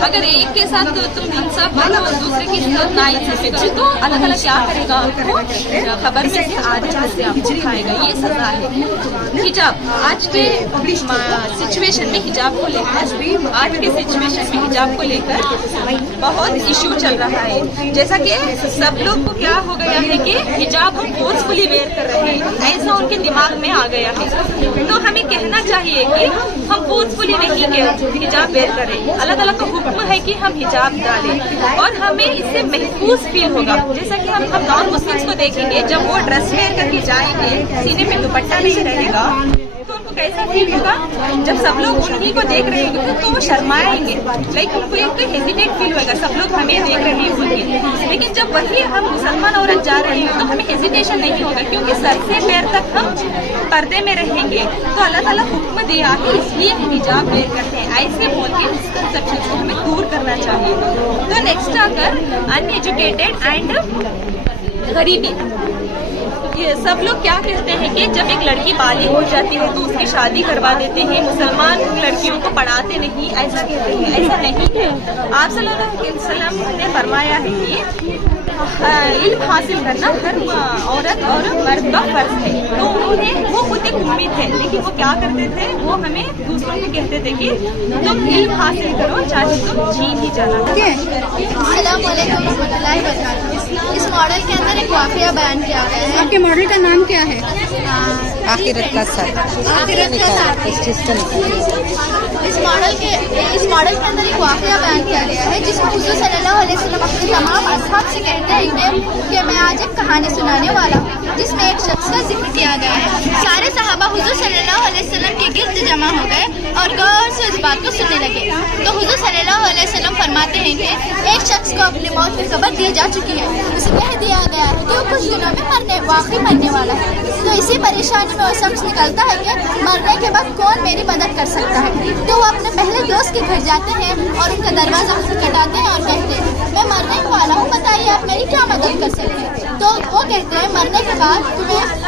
अगर एक के साथ तो तुम इंसाफ करो और दूसरे के साथ नाइंसाफी करो तो अल्लाह ताला क्या करेगा? आपको खबर में से आधे हिस्से आपको खाएगा। ये सजा है। हिजाब आज के सिचुएशन में हिजाब को लेकर आज के सिचुएशन में हिजाब को लेकर बहुत इशू चल रहा है। जैसा कि सब लोग को क्या हो गया है कि हिजाब हम फोर्सफुली वेयर कर रहे हैं, ऐसा उनके दिमाग में आ गया है। तो हमें कहना चाहिए कि हम फोर्सफुली नहीं हिजाब वेयर करें। अल्लाह ताला का हुक्म है कि हम हिजाब डालें और हमें इससे महफूज फील होगा। जैसा कि हम नॉन मुस्लिम्स को देखेंगे, जब वो ड्रेस वेयर करके जाएंगे, सीने पे दुपट्टा नहीं रहेगा, तो उनको कैसा फील होगा? जब सब लोग उन्हीं को देख रहे होंगे तो वो शर्माएंगे, लाइक उनको एक हेजिटेट फील होगा, सब लोग हमें देख रहे हैं बोल के। लेकिन जब वही हम मुसलमान औरत जा रहे हैं तो हमें हेजिटेशन नहीं होगा, क्योंकि सर से पैर तक हम पर्दे में रहेंगे। तो अल्लाह ताला हुक्म दिया है, इसलिए हम हिजाब वेयर करते हैं। ऐसे बोल के सब चीज़ को हमें दूर करना चाहिए। तो नेक्स्ट आकर अनएजुकेटेड एंड गरीबी। ये सब लोग क्या कहते हैं कि जब एक लड़की बालिग हो जाती है तो उसकी शादी करवा देते हैं, मुसलमान लड़कियों को पढ़ाते नहीं, ऐसा कहते हैं। ऐसा नहीं है। आप सल्लल्लाहु अलैहि वसल्लम ने फरमाया है कि इल्म हासिल करना हर औरत और मर्द का फर्ज है। तो वो खुद एक उम्मीद है, लेकिन वो क्या करते थे? वो हमें दूसरों को कहते थे कि तुम इल्म हासिल करो, चाहे तुम जी ही जाना। इस मॉडल के अंदर एक वाक़या बयान किया गया है। आपके मॉडल का नाम क्या है? आखिरत का साथ। आखिरत का साथ। इस मॉडल के अंदर एक वाक़या बयान किया गया है, जिसमें हुज़ूर सल्लल्लाहु अलैहि वसल्लम अपने तमाम असहाब से कहते हैं कि मैं आज एक कहानी सुनाने वाला हूँ, जिसमें एक शख्स का जिक्र किया गया है। सारे सहाबा हुज़ूर सल्लल्लाहु अलैहि वसल्लम के गिर्द जमा हो गए और गौर से उस बात को सुनने लगे। तो हुज़ूर सल्लल्लाहु अलैहि वसल्लम फरमाते हैं कि एक शख्स को अपनी मौत की खबर दी जा चुकी है। उसे कह दिया गया है कि वो कुछ दिनों में मरने वाला है। तो इसी परेशानी में वो शख्स निकलता है कि मरने के बाद कौन मेरी मदद कर सकता है। तो वो अपने पहले दोस्त के घर जाते हैं और उनका दरवाज़ा खटखटाते हैं और कहते हैं, मैं मरने वाला हूँ, बताइए आप मेरी क्या मदद कर सकते हैं। तो वो कहते हैं, मरने के बाद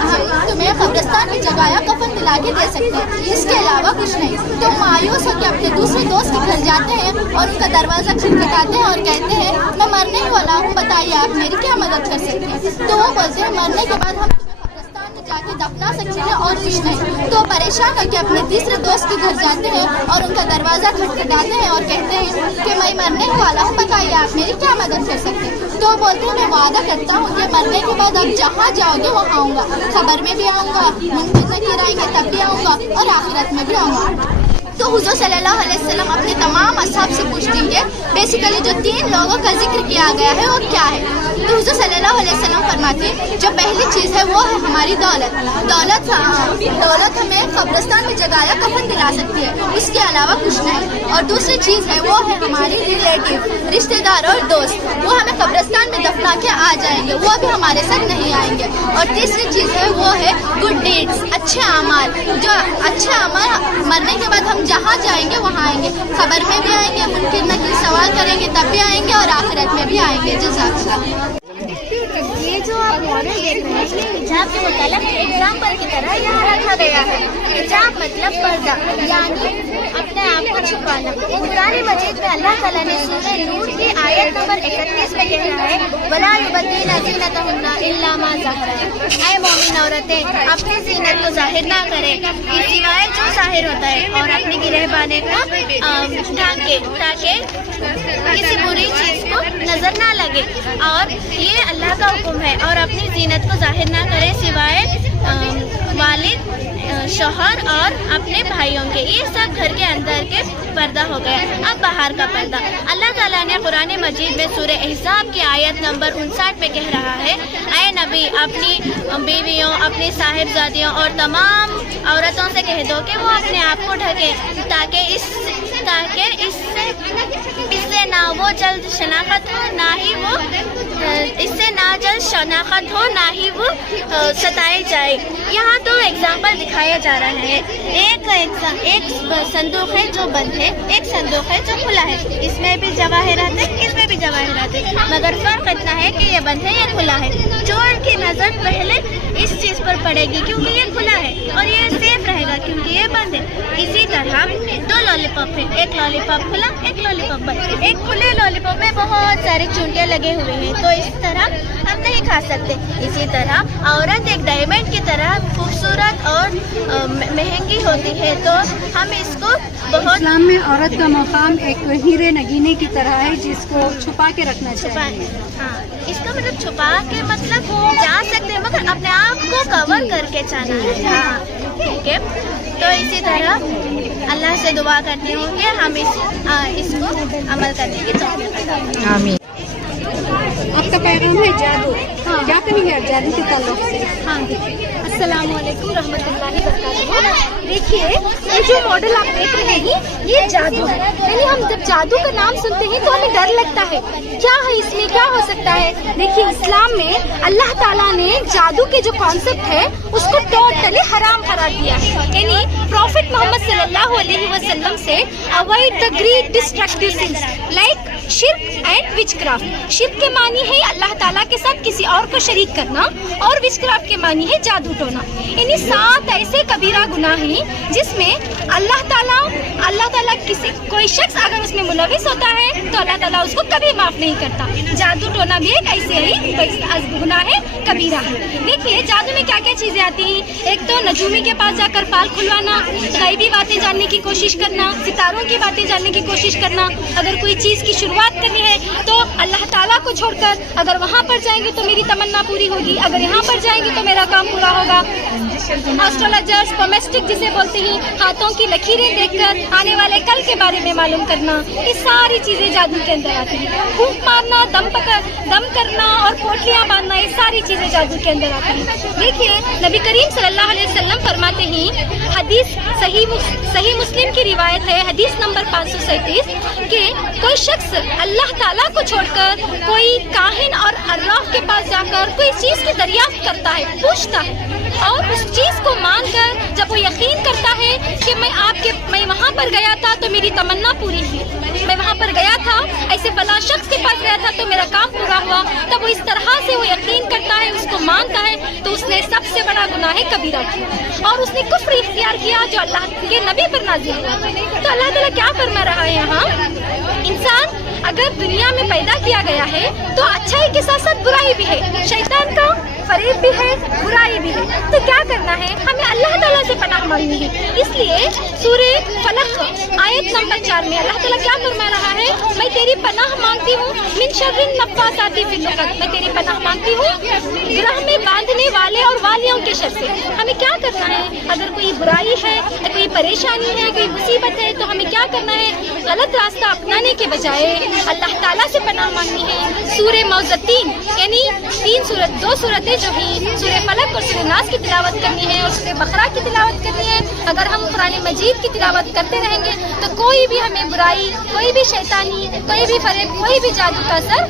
हम तुम्हें कब्रिस्तान में जगह या कफन दिला के दे सकते हैं, इसके अलावा कुछ नहीं। तो मायूस होकर अपने दूसरे दोस्त के घर जाते हैं और उनका दरवाज़ा खटखटाते हैं और कहते हैं, मैं मरने वाला हूँ, बताइए आप मेरी क्या मदद कर सकते हैं। तो वो बोलते हैं, मरने के बाद हम जाके दफना सकते हैं और कुछ नहीं। तो परेशान होकर अपने तीसरे दोस्त के घर जाते हैं और उनका दरवाज़ा खटखटाते हैं और कहते हैं कि मैं मरने वाला हूँ, बताइए आप मेरी क्या मदद कर सकते हैं। तो बोलते हैं, मैं वादा करता हूँ कि मरने के बाद आप जहाँ जाओगे वहाँ आऊँगा, खबर में भी आऊँगा, मुमकिन नकीर आएंगे तब भी आऊँगा और आखिरत में भी आऊँगा। तो हुज़ूर सल्लल्लाहु अलैहि वसल्लम अपने तमाम असहाब से पूछती है, बेसिकली जो 3 लोगों का जिक्र किया गया है वो क्या है। तो हुज़ूर सल्लल्लाहु अलैहि वसल्लम फरमाते हैं, जो पहली चीज़ है वो है हमारी दौलत। दौलत हमें कब्रिस्तान में जगह या कफन दिला सकती है, इसके अलावा कुछ नहीं। और दूसरी चीज़ है वो है हमारी रिलेटिव, रिश्तेदार और दोस्त, वो हमें कब्रिस्तान में दफना के आ जाएंगे, वो भी हमारे साथ नहीं आएंगे। और तीसरी चीज़ है वो है गुड डीड्स, अच्छे अमाल। जो अच्छे अमाल मरने के बाद हम जहाँ जाएंगे वहाँ आएंगे, खबर में भी आएंगे, मुमकिन नकीर सवाल करेंगे तब भी आएंगे और आखिरत में भी आएंगे। जज़ाकल्लाह। ये जो आप मॉडल देख रहे हैं, हिजाब के मुताबिक एग्जाम्पल की तरह यहाँ रखा गया है। हिजाब मतलब पर्दा, यानी अपने आप को छुपाना। कुरान मजीद में अल्लाह ताला ने सूरह नूर की आयत नंबर 31 में कह रहा है, वला युबद्दीना ज़ीनतहुन्ना इल्ला मा ज़हरा। ऐ मोमिन औरतें अपनी ज़ीनत को जाहिर ना करें, सिवाय जो जाहिर होता है, और अपनी गिरहबाने को ढांके ताकि किसी बुरी चीज़ को नजर ना लगे। और ये अल्लाह का हुक्म है। और अपनी जीनत को जाहिर ना करें सिवाय वालिद, शौहर और अपने भाइयों के। ये सब घर के अंदर के पर्दा हो गया। अब बाहर का पर्दा, अल्लाह ताला ने कुरान मजीद में सूरह अहज़ाब की आयत नंबर 59 में कह रहा है, ऐ नबी अपनी बीवियों, अपनी साहिबजादियों और तमाम औरतों से कह दो कि वो अपने आप को ढकें ताकि इससे ना वो जल्द शनाख्त हो, ना ही वो इससे ना जल्द शनाख्त हो, ना ही वो सताए जाए। यहाँ तो एग्जाम्पल दिखाया जा रहा है। एक संदूक है जो बंद है, एक संदूक है जो खुला है। इसमें भी जवाहरात है, इसमें भी जवाहरात है, मगर फर्क इतना है कि ये बंद है, ये खुला है। चोर की नजर पहले इस चीज़ पर पड़ेगी क्योंकि ये खुला है और ये सेफ रहेगा क्योंकि ये बंद है। इसी तरह 2 लॉलीपॉप है, एक लॉलीपॉप खुला एक लॉलीपॉप बंद। एक खुले लॉलीपॉप में बहुत सारे चूंटियाँ लगे हुए हैं तो इस तरह हम नहीं खा सकते। इसी तरह औरत एक डायमंड की तरह खूबसूरत और महंगी होती है तो हम इसको बहुत इस्लाम में औरत का मकाम एक हीरे नगीने की तरह है जिसको छुपा के रखना चाहिए। हाँ, इसका मतलब छुपा के मतलब जा सकते हैं मगर अपने आप को कवर करके जाना है। हाँ, ठीक है। तो इसी तरह अल्लाह से दुआ करती हूँ कि हम इसको अमल करने की तौफीक अता फरमाए। आमीन। आपका पैगाम है जादू। हाँ, क्या कहेंगे आप जादू के ताल्लुक से? हाँ, अस्सलामुअलैकुम रहमतुल्लाहि वबरकातुहू। देखिए ये जो मॉडल आप देख रहे हैं ये जादू है। यानी हम जब जादू का नाम सुनते हैं तो हमें डर लगता है, क्या है इसमें, क्या हो सकता है। देखिए इस्लाम में अल्लाह ताला ने जादू के जो कॉन्सेप्ट है उसको टोटली हराम करार दिया है। यानी प्रॉफिट मोहम्मद सल्लल्लाहु अलैहि वसल्लम से avoid the great destructive sins like शिर्क एंड विचक्राफ्ट। शिर्क के मानी है अल्लाह ताला के साथ किसी और को शरीक करना और विचक्राफ्ट के मानी है जादू टोना। यानी 7 ऐसे कबीरा गुनाह हैं जिसमें अल्लाह ताला किसी कोई शख्स अगर उसमें मुलविस होता है तो अल्लाह ताला उसको कभी माफ नहीं करता। जादू टोना भी एक ऐसे ही गुनाह है, कबीरा है। देखिए जादू में क्या क्या चीजें आती हैं। एक तो नजूमी के पास जाकर फाल खुलवाना, गैबी बातें जानने की कोशिश करना, सितारों की बातें जानने की कोशिश करना। अगर कोई चीज की शुरुआत करनी है तो अल्लाह ताला को छोड़कर अगर वहाँ पर जाएंगे तो मेरी तमन्ना पूरी होगी, अगर यहाँ पर जाएंगे तो मेरा काम पूरा होगा। एस्ट्रोलॉजर्स, पोमेस्टिक जिसे बोलते हैं, हाथों की लकीरें देखकर आने वाले कल के बारे में मालूम करना, ये सारी चीजें जादू के अंदर आती हैं। फूंक मारना, दम करना और पोटलियां बांधना, ये सारी चीजें जादू के अंदर आती हैं। देखिए नबी करीम सल्लल्लाहु अलैहि वसल्लम फरमाते हैं, हदीस सही मुस्लिम की रिवायत है, हदीस नंबर 537 कि कोई शख्स अल्लाह ताला को छोड़कर कोई काहिन और अर्राफ के पास जाकर कोई चीज की दरियाफ्त करता है, पूछता है और उस चीज को मानकर जब वो यकीन करता है कि मैं वहाँ पर गया था तो मेरी तमन्ना पूरी हुई, मैं वहाँ पर गया था ऐसे फलां शख्स के पास गया था तो मेरा काम पूरा हुआ, तब वो इस तरह से वो यकीन करता है, उसको मानता है तो उसने सबसे बड़ा गुनाह है कबीरा किया और उसने कुफ्र इख्तियार किया जो अल्लाह के नबी पर नाज़िल हुआ। तो अल्लाह ताला क्या फरमा रहा है यहाँ, इंसान अगर दुनिया में पैदा किया गया है तो अच्छाई के साथ साथ बुराई भी है, शैतान का फरेब भी है, बुराई भी है। तो क्या करना है, हमें अल्लाह ताला से पनाह मांगनी है। इसलिए सूरह फलक आयत नंबर 4 में अल्लाह ताला क्या फरमा रहा है, मैं तेरी पनाह मांगती हूँ मिन शर्रिन नफ्फासाति फिल उक़द, मैं तेरी पनाह मांगती हूँ ग्रह में बांधने वाले और वालियों के शर से। हमें क्या करना है, अगर कोई बुराई है, कोई परेशानी है, कोई मुसीबत है तो हमें क्या करना है, गलत रास्ता अपनाने के बजाय अल्लाह ताला से पनाह मांगनी है। सूरह मौज़तीन यानी 2 सूरतें जो हैं, सूरह फलक और सूरह नास की तिलावत करनी है और सूरह बकरा की तिलावत करनी है। अगर हम कुरान मजीद की तिलावत करते रहेंगे तो कोई भी हमें बुराई, कोई भी शैतानी, कोई भी फरेब, कोई भी जादू का असर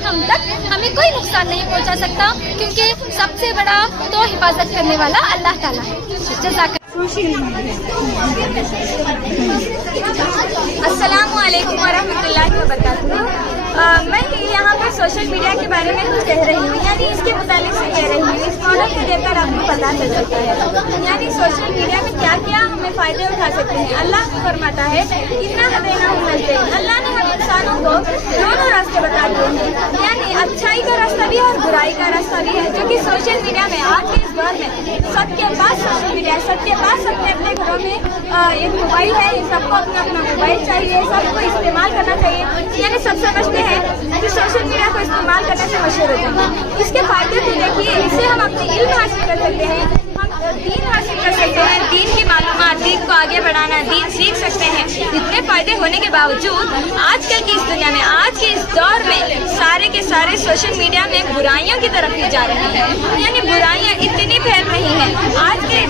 हमें कोई नुकसान नहीं पहुंचा सकता क्योंकि सबसे बड़ा तो हिफाजत करने वाला अल्लाह ताला है। अस्सलामुअलैकुम वरहमतुल्लाहि वबरकातुहू। मैं यहाँ पर सोशल मीडिया के बारे में कुछ कह रही हूँ, यानी इसके मुताबिक से कह रही हूँ, इस मॉडल को देखकर आपको पता चल सकता है यानी सोशल मीडिया में क्या क्या हमें फ़ायदे उठा सकते हैं। अल्लाह फरमाता है इन्ना हदैना हुनते, अल्लाह ने हम इंसानों को दोनों रास्ते बता दिए हैं, यानी अच्छाई का रास्ता भी है और बुराई का रास्ता भी है, जो कि सोशल मीडिया में आज के इस दौर में सबके पास सोशल मीडिया है, सबके पास अपने अपने घरों में एक मोबाइल है, सबको अपना अपना मोबाइल चाहिए, सबको इस्तेमाल करना चाहिए। यानी सब समझते हैं कि सोशल मीडिया को इस्तेमाल करने से मशहूर होते हैं। इसके फायदे तो देखिए, इससे हम अपनी इल्म हासिल कर सकते हैं, हम दीन हासिल कर सकते हैं, दीन की मालूमात, दीन को आगे बढ़ाना, दीन सीख सकते हैं। इतने फायदे होने के बावजूद आजकल की इस दुनिया में, आज के इस दौर में सारे के सारे सोशल मीडिया में बुराइयों की तरफ ले जा रहे हैं, यानी बुराइयाँ इतनी फैल रही हैं आज के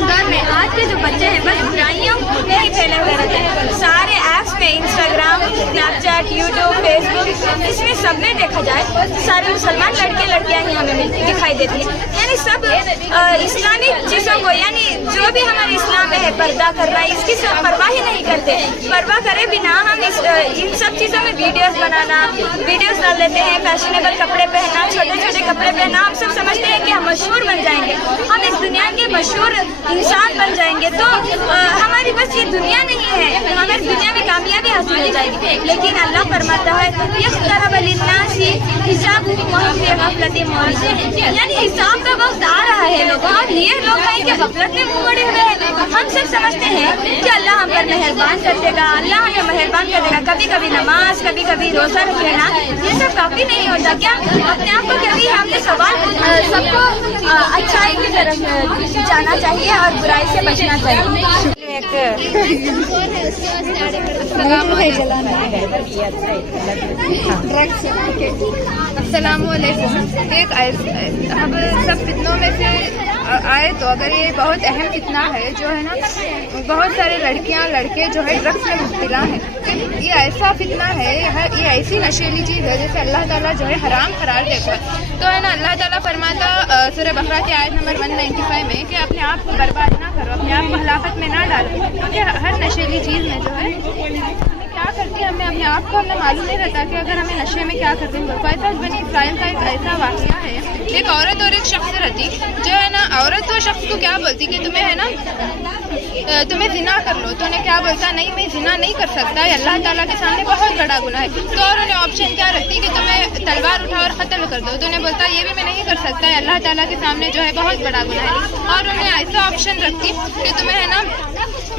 दौर में। आज के जो बच्चे हैं बस बुराइयों में ही फैले हुए रहते हैं। सारे ऐप्स में, इंस्टाग्राम, स्नैपचैट, यूट्यूब, फेसबुक, इसमें सब में देखा जाए सारे मुसलमान लड़के लड़कियां ही हमें दिखाई देती हैं। यानी सब इस्लाम इस्लामी चीज़ों को, यानी जो भी हमारे इस्लाम में है पर्दा करना, इसकी सब परवाह ही नहीं करते। परवाह करे बिना हम इन सब चीज़ों में वीडियोस डाल लेते हैं, फैशनेबल कपड़े पहनना, छोटे छोटे कपड़े पहनना। हम सब समझते हैं कि हम मशहूर बन जाएंगे, हम इस दुनिया के मशहूर इंसान बन जाएंगे, तो हमारी बस ये दुनिया नहीं है, हमारी दुनिया में कामयाबी हासिल हो जाएगी। लेकिन अल्लाह फरमाता है यानी हिसाब का वक्त आ रहा है लोगों, और ये लोग हैं कि गफलत में मुँह मोड़े हुए हैं। हम सब समझते हैं कि अल्लाह हम पर मेहरबान कर देगा, अल्लाह हमें मेहरबान कर देगा। कभी कभी नमाज, कभी कभी रोज़ा रख लेना, ये सब काफ़ी नहीं होता क्या? अपने आप को कभी हमने सवाल सबको अच्छाई की तरफ जाना चाहिए और बुराई से बचना चाहिए। अस्सलामुअलैकुम। हम सब फितनों में से आए तो अगर ये बहुत अहम फितना है जो है ना, बहुत सारे लड़कियां लड़के जो है ड्रग्स में मुब्तला हैं। ये ऐसा फितना है, ये ऐसी नशीली चीज़ है जैसे अल्लाह ताला जो है हराम करार देता है। तो है ना, अल्लाह ताला फरमाता सूरह बकरा की आयत नंबर 195 में कि अपने आप को बर्बाद ना करो, अपने आप को हलाकत में ना डालो, क्योंकि हर नशीली चीज़ में जो है क्या करती है हमें अपने आप को हमें मालूम नहीं रहता कि अगर हमें नशे में क्या करते हैं। पैसा बनी इसराइल का एक ऐसा वाक़या है, एक औरत और एक शख्स रहती जो है ना, औरत वो शख्स को क्या बोलती कि तुम्हें है ना, तुम्हें जिना कर लो, तो उन्हें क्या बोलता, नहीं मैं जिना नहीं कर सकता, अल्लाह ताला के सामने बहुत बड़ा गुनाह है। तो और उन्हें ऑप्शन क्या रखती कि तुम्हें तलवार उठा और कत्ल कर दो, तो उन्हें बोलता ये भी मैं नहीं कर सकता, अल्लाह ताला के सामने जो है बहुत बड़ा गुनाह है। और उन्हें ऐसा ऑप्शन रखती कि तुम्हें है ना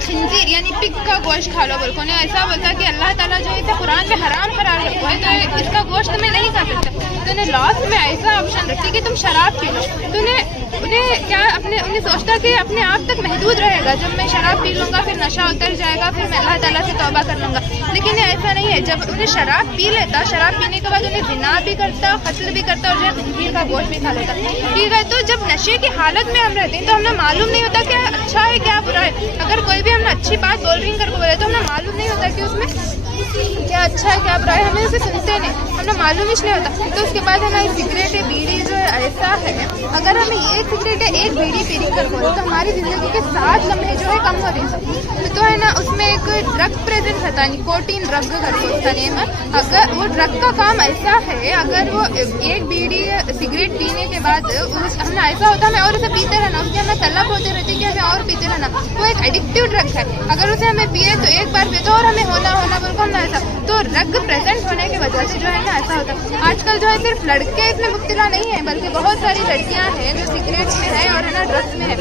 खंजीर यानी पिग का गोश्त खा लो, बोल उन्हें ऐसा बोलता कि अल्लाह ताला जो इसे कुरान में हराम करार रखा है, तो इसका गोश्त तुम्हें नहीं खा सकता। तो उन्हें लास्ट में ऐसा ऑप्शन रखती कि तुम शराब पी लो। तो उन्हें क्या उन्हें सोचता कि अपने आप तक महदूद रहेगा, जब मैं शराब पी लूँगा फिर नशा उतर जाएगा, फिर मैं अल्लाह ताला से तौबा कर लूँगा। लेकिन ऐसा नहीं है, जब उन्हें शराब पी लेता, शराब पीने के बाद उन्हें जिना भी करता, कत्ल भी करता और खंजीर का गोश्त भी खा लेता। ठीक है, तो जब नशे की हालत में हम रहते हैं तो हमें मालूम नहीं होता क्या अच्छा है क्या बुरा है। अगर कोई भी हमने अच्छी बात बोल रही करके बोले तो हमें मालूम नहीं होता कि उसमें क्या अच्छा है क्या बुरा है, हमें उसे सुनते नहीं, हमें मालूम ही नहीं होता। तो उसके बाद हमारी सिगरेट है, बीड़ी जो है ऐसा है, अगर हमें एक सिगरेट है एक बीड़ी पीनी कर बोले तो हमारी ज़िंदगी के 7 लम्हे जो है कम हो रही तो है ना, उसमें एक ड्रग प्रेजेंट रहता है, निकोटीन ड्रग करके उसका नेम है। अगर वो ड्रग का काम ऐसा है, अगर वो एक बीड़ी सिगरेट पीने के बाद हमें ऐसा होता है हमें और उसे पीते रहना, उसकी हमें तलब होते रहती है कि हमें और पीते रहना। वो एक एडिक्टिव ड्रग है, अगर उसे हमें पिए तो एक बार पिए तो और हमें होना बिल्कुल ऐसा। तो ड्रग प्रेजेंट होने की वजह से जो है ना ऐसा होता है। आजकल जो है सिर्फ लड़के इसमें मुब्तला नहीं है, बल्कि बहुत सारी लड़कियां हैं जो सिगरेट में है और है ना ड्रग्स में है।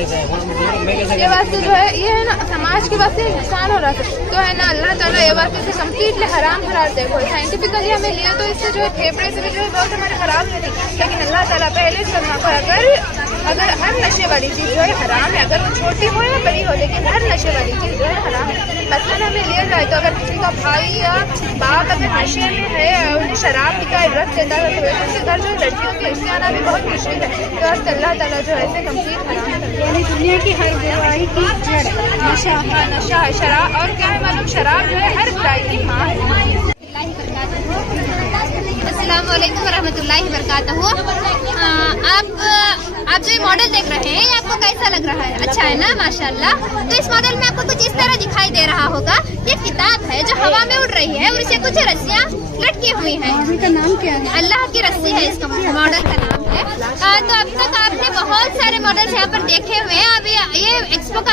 ये वास्ते जो है ये है ना समाज के वास्ते नुकसान हो रहा है। तो है ना अल्लाह ताला ये वास्ते से कम्प्लीटली हराम करार देखो। साइंटिफिकली हमें लिया तो इससे जो है फेफड़े से भी जो है बहुत हमारे खराब होती, लेकिन अल्लाह ताला पहले से अगर हर नशे वाली चीज़ जो है हराम है, अगर वो छोटी हो या बड़ी हो, लेकिन हर नशे वाली चीज़ जो है हराम है। मतलब हमें लिया जाए तो अगर किसी का भाई या बाप अगर नशे में है और उन्हें शराब पीता है, ड्रग्स देता है, तो उसके घर जो लड़कियों के रिश्ते आना भी बहुत मुश्किल है। तो आज अल्लाह ताला जो है इसे कम्प्लीट हराम है, यानी दुनिया की हर बुराई की जड़ नशा है। नशा है, शराब। और क्या है मालूम, शराब जो है हर बुराई की माँ है। अस्सलामुअलैकुम वरहमतुल्लाहि वबरकातुहू। आप जो ये मॉडल देख रहे हैं ये आपको कैसा लग रहा है? अच्छा है ना, माशाल्लाह। तो इस मॉडल में आपको कुछ इस तरह दिखाई दे रहा होगा, ये किताब है जो हवा में उड़ रही है और इसे कुछ रस्सियाँ लटकी हुई हैं। इनका नाम क्या है? अल्लाह की रस्सी है इसका मॉडल का नाम है। तो अब तक आपने बहुत सारे मॉडल्स यहाँ पर देखे हुए हैं। अब ये एक्सपो का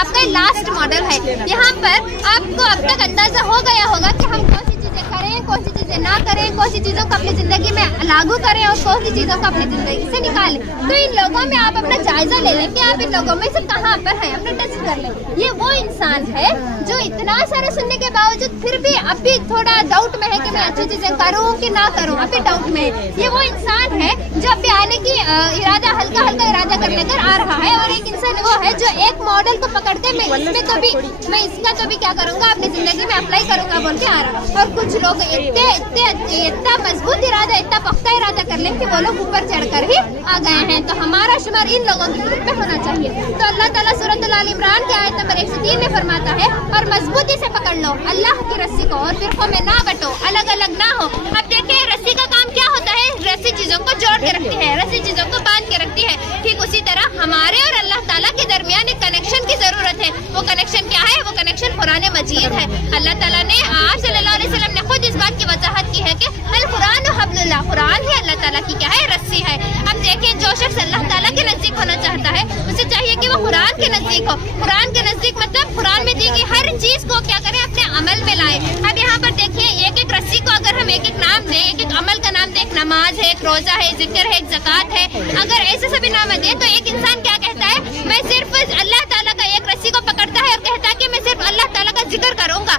आपका लास्ट मॉडल है। यहाँ पर आपको अब तक अंदाजा हो गया होगा कि हम कौन सी चीजें करें, कौन सी चीजें ना करें, कौन सी चीजों को अपनी जिंदगी में लागू करें और कौन सी चीजों को अपनी जिंदगी से निकालें। तो इन लोगों में आप अपना जायजा ले लें कि आप इन लोगों में से कहाँ पर हैं, अपना टेस्ट कर लें। ये वो इंसान है जो इतना सारा सुनने के बावजूद फिर भी अभी थोड़ा डाउट में है कि मैं अच्छी चीजें करूँ कि ना करूँ, अभी डाउट में है। ये वो इंसान है जो अभी आने की इरादा हल्का इरादा कर लेकर आ रहा है। और एक इंसान वो है जो एक मॉडल को पकड़ते मैं इसका तो भी क्या करूँगा, अपनी जिंदगी में अप्लाई करूँगा बोल के आ रहा है। और कुछ लोग इतना मजबूत इरादा, इतना पक्का इरादा कर लें कि वो लोग ऊपर चढ़कर ही आ गए हैं। तो हमारा शुमार इन लोगों के ग्रुप में होना चाहिए। तो अल्लाह ताला सूरत अल इमरान की आयत नंबर 103 में फरमाता है, और मजबूती से पकड़ लो अल्लाह की रस्सी को और फिरकों में ना बटो, अलग अलग ना हो। अब देखिए रस्सी का काम क्या होता है, रस्सी चीजों को जोड़ के रखती है, रस्सी चीजों को बांध के रखती है। ठीक उसी طرح ہمارے اور اللہ تعالیٰ کے درمیان ایک کنیکشن کی ضرورت ہے. وہ کنیکشن کیا ہے؟ وہ کنیکشن قرآن مجید ہے. اللہ تعالیٰ نے آپ صلی اللہ علیہ وسلم نے خود اس بات کی وضاحت کی ہے کہ القرآن و حبل اللہ، قرآن ہی اللہ تعالیٰ کی کیا ہے؟ رسی ہے. اب دیکھیں جو شخص اللہ تعالیٰ کے نزدیک ہونا چاہتا ہے اسے چاہیے کہ وہ قرآن کے نزدیک ہو. قرآن کے نزدیک مطلب قرآن میں دی گئی ہر چیز کو کیا کریں؟ اپنے عمل میں لائیں. اب یہاں پر دیکھیے ایک ایک رسی کو اگر ہم ایک ایک نام دیں، ایک ایک عمل کا نام دیں، ایک نماز ہے، ایک روزہ ہے، ذکر ہے، ایک زکوٰۃ ہے، اگر ایسے سبھی نام دیں تو ایک انسان کیا کہتا ہے؟ میں صرف اللہ تعالیٰ کا ایک رسی کو پکڑتا ہے اور کہتا ہے کہ میں صرف اللہ تعالیٰ کا ذکر کروں گا